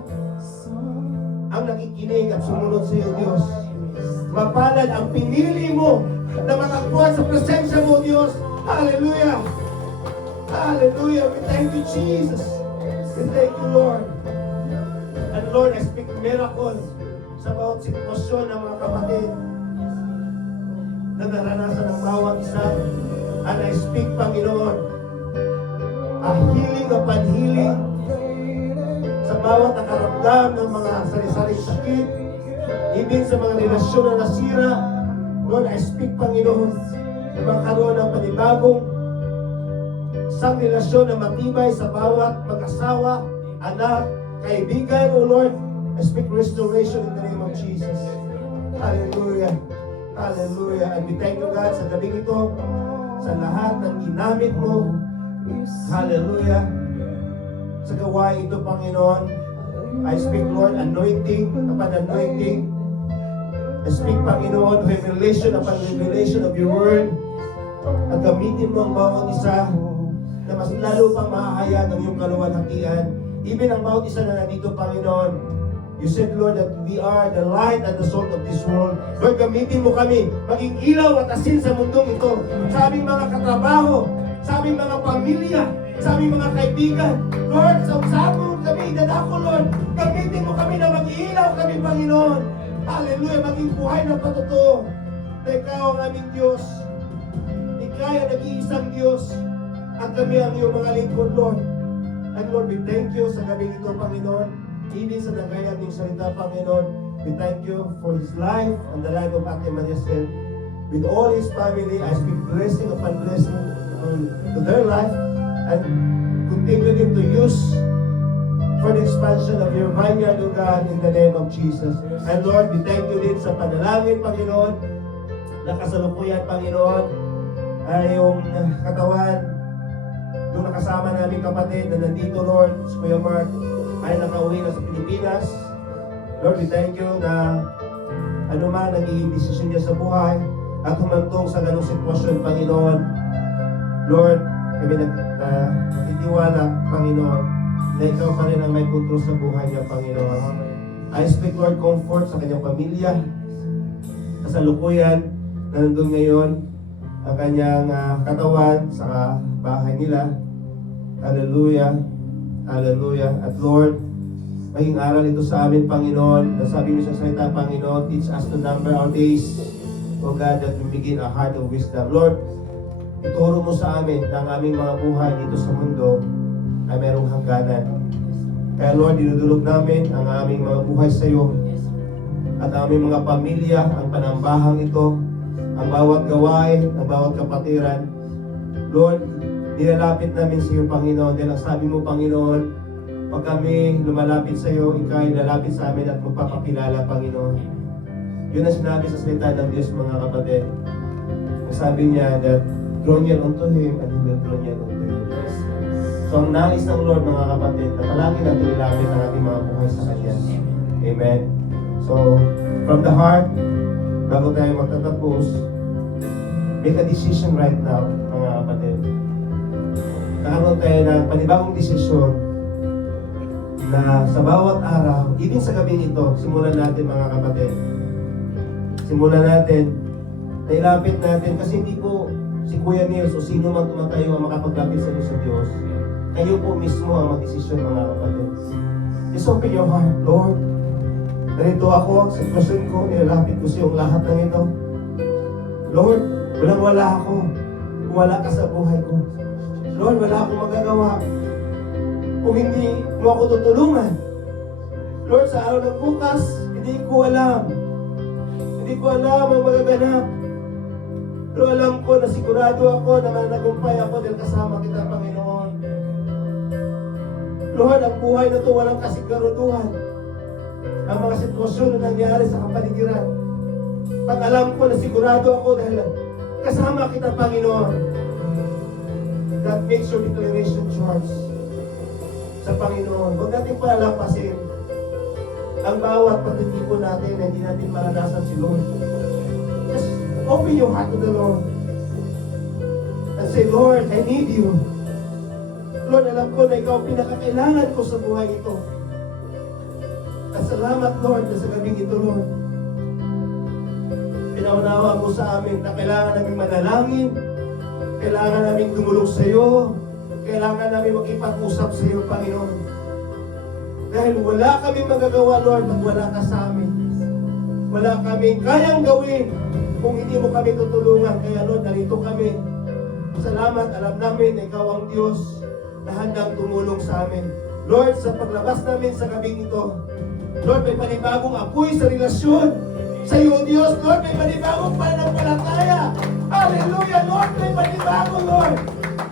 ang nakikinig at sumunod sa iyo, Diyos. Mapalad ang pinili mo na makagpuan sa presensya mo, Diyos. Hallelujah. Hallelujah. We thank you, Jesus. We thank you, Lord. And Lord, I speak miracles sa bawat sitwasyon ng mga kapatid na naranasan ng bawat isa. And I speak, Panginoon, a healing upon healing sa bawat nakaramdam ng mga sari-saring sakit, even sa mga relasyon na nasira. Lord, I speak, Panginoon, na magkaroon ng panibagong isang relasyon na matibay sa bawat mag-asawa, anak, kaibigan, O Lord. I speak restoration in the name of Jesus. Hallelujah. Hallelujah. And we thank you, God, sa gabing ito, sa lahat ng ginamit mo. Hallelujah. Sa gawain ito, Panginoon, I speak, Lord, anointing upon anointing. I speak, Panginoon, revelation upon revelation of your word. At gamitin mo ang bawat isa na mas lalo pang mahahayag ang iyong kaluwalhatian. Even ang bawat isa na nandito, Panginoon, You said, Lord, that we are the light and the salt of this world. Lord, gamitin mo kami, maging ilaw at asin sa mundong ito. Sa aming mga katrabaho, sa aming mga pamilya, sa aming mga kaibigan. Lord, sa amon kami, dadako, Lord. Gamitin mo kami na mag-ilaw kami, Panginoon. Hallelujah, maging buhay na patotoo. Na ikaw ang aming Diyos. Ikaw ang nag-iisang Diyos. At kami ang iyong mga lingkod, Lord. And Lord, we thank you sa gabing ito, Panginoon. Even sa nagaya ng salita, Panginoon, we thank you for his life and the life of Ate Mariacel. With all his family, I speak blessing upon blessing to their life and continue them to use for the expansion of your vineyard, O God, in the name of Jesus. And Lord, we thank you din sa panalangin, Panginoon, na kasalukuyan, Panginoon, ay yung katawan, yung nakasama namin kapatid na nandito, Lord, si Kuya Mark, ay nakauwi na sa Pilipinas. Lord, we thank you na ano man naging desisyon niya sa buhay at humantong sa ganong sitwasyon, Panginoon. Lord, kami nagtitiwala, Panginoon, na ikaw pa rin ang may kontrol sa buhay niya, Panginoon. I speak, Lord, comfort sa kanyang pamilya, kasalukuyan na nandun ngayon ang kanyang katawan sa bahay nila. Hallelujah. Hallelujah. At Lord, maging aral ito sa amin, Panginoon. Nasabi mo sa salita, Panginoon, teach us to number our days. O God, that we begin a heart of wisdom. Lord, ituro mo sa amin na ang aming mga buhay dito sa mundo ay merong hangganan. Kaya Lord, dinudulog namin ang aming mga buhay sa iyo at ang aming mga pamilya, ang panambahang ito, ang bawat gawain, ang bawat kapatiran. Lord, nilalapit namin sa iyo, Panginoon, dahil ang sabi mo, Panginoon, pag kami lumalapit sa iyo, ikaw ay lalapit sa amin at magpapakilala, Panginoon. Yun ang sinabi sa salita ng Diyos, mga kapatid. Ang sabi niya that, draw near unto Him and He will draw near unto you. So ang nais ng Lord, mga kapatid, na palagi natin nilapit ang ating mga buhay sa Kanya. Amen. So, from the heart, bago tayo magtatapos, make a decision right now, mga kapatid. Nakaroon tayo ng panibagong desisyon na sa bawat araw, even sa gabi nito, simulan natin, mga kapatid. Simulan natin, nailapit natin, kasi hindi po si Kuya Nils o sino man tumatayo ang makapaglapit sa inyo sa Diyos. Kayo po mismo ang mag-desisyon, mga kapatid. Just open your heart, Lord. Narito ako, sa sitwasyon ko, nilalapit ko sa iyong lahat ng ito. Lord, walang-wala ako. Kung wala ka sa buhay ko. Lord, wala akong magagawa. Kung hindi mo ako tutulungan. Lord, sa araw ng bukas, hindi ko alam. Hindi ko alam ang magaganap. Pero alam ko na sigurado ako na mananagumpay ako dahil kasama kita, Panginoon. Lord, ang buhay na ito walang kasiguraduhan. Ang mga sitwasyon na nangyari sa kapaligiran. Pag alam ko na sigurado ako dahil kasama kita, Panginoon. That makes your declaration choice sa Panginoon. Huwag natin palalampasin ang bawat pagtitipon natin na hindi natin maranasan si Lord. Just open your heart to the Lord and say, Lord, I need you. Lord, alam ko na ikaw pinakakailangan ko sa buhay ito. At salamat, Lord, na sa gabing ito, Lord. Pinaunawa mo sa amin na kailangan namin manalangin, kailangan namin tumulong sa iyo, kailangan namin makipag-usap sa iyo, Panginoon. Dahil wala kami magagawa, Lord, pag wala ka sa amin. Wala kaming kayang gawin kung hindi mo kami tutulungan. Kaya, Lord, narito kami. Salamat, alam namin na ikaw ang Diyos na handang tumulong sa amin. Lord, sa paglabas namin sa gabing ito, Lord, may panibagong apoy sa relasyon sa iyo, Diyos. Lord, may panibagong pananampalataya. Hallelujah, Lord, may panibago, Lord.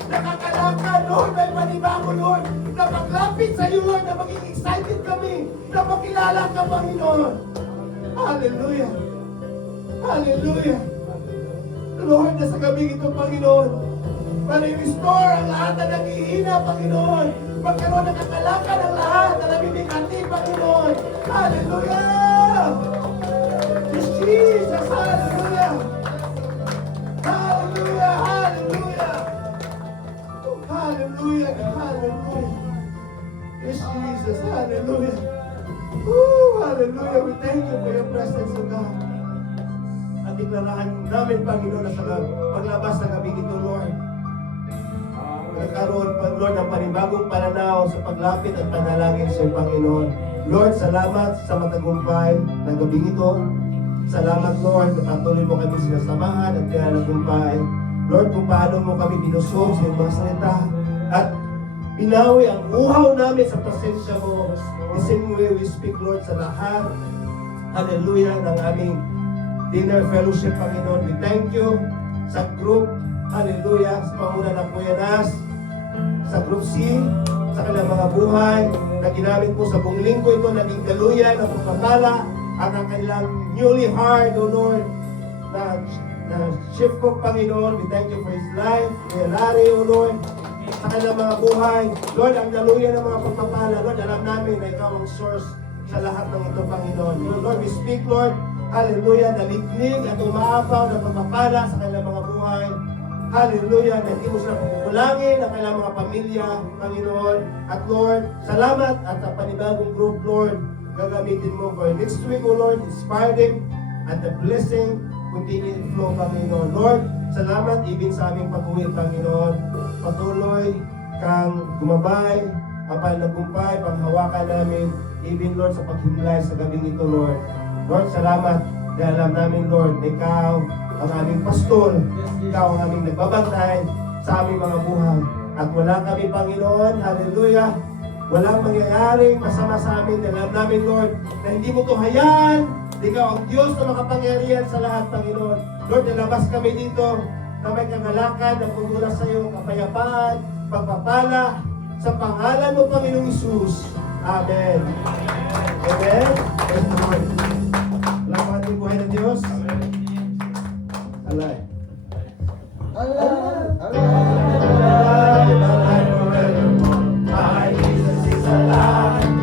Nakakalakad, Lord, may panibago, Lord. Na maglapit sa iyo, Lord, na maging excited kami, na makilala ka, Panginoon. Hallelujah. Hallelujah. Lord, na sa gabi ito, Panginoon, para i-restore ang lahat na naghihina, Panginoon. Magkaroon ng kakalakad ang lahat na nabibigati, Panginoon. Hallelujah! Yes, Jesus! Hallelujah! Hallelujah! Hallelujah! Hallelujah! Hallelujah! Yes, Jesus! Hallelujah! Woo! you for your presence, O God. At deklarahan namin, Panginoon, na sa paglabas ng gabing ito, Lord. Nagkaroon, Lord, ng panibagong pananaw sa paglapit at panalangin sa Panginoon. Lord, salamat sa matagumpay ng gabing ito. Salamat, Lord, na patuloy mo kami sinasamahan at pinanagumpay. Lord, kung paano mo kami binusog sa iyong mga salita at binawi ang uhaw namin sa presensya mo. The same way we speak, Lord, sa lahat. Hallelujah, ng aming dinner fellowship, Panginoon. We thank you sa group, hallelujah, sa panguna ng Kuya Nas, sa group C, sa kanilang mga buhay, na ginamit mo sa buong linggo ito, naging daluyan ng pagpapala, at ang kanilang newly hard, O Lord, na shift ko, Panginoon. We thank you for his life, Kuya Larry, O Lord, sa kanilang mga buhay. Lord, ang daluyan ng mga pagpapala, Lord, alam namin na ikaw ang source sa lahat ng ito, Panginoon. Lord, we speak, Lord, hallelujah, na lignig at umaapaw na pagpapala sa kanilang mga buhay. Hallelujah, na hindi mo sila pagkukulangin ang kanilang mga pamilya, Panginoon. At Lord, salamat at sa panibagong group, Lord, gagamitin mo for next week, O Lord, inspire them and the blessing continue to flow, Panginoon. Lord, salamat even sa aming pag-uwi, Panginoon. Patuloy kang gumabay, ang panlagumpay, panghawakan namin, even Lord, sa paghimlay sa gabing ito, Lord. Lord, salamat dahil alam namin, Lord, na ikaw ang aming pastor, ikaw ang aming nagbabantay sa aming mga buhay. At wala kami, Panginoon, hallelujah, walang mangyayaring masama sa amin. Dahil alam namin, Lord, na hindi mo ito hayaan. Ikaw ang Diyos na makapangyarihan sa lahat, Panginoon. Lord, nalabas kami dito na may kagalakan na pumula sa iyo, kapayapaan, pagpapala, sa pangalan mo, Panginoong Isus. Amen.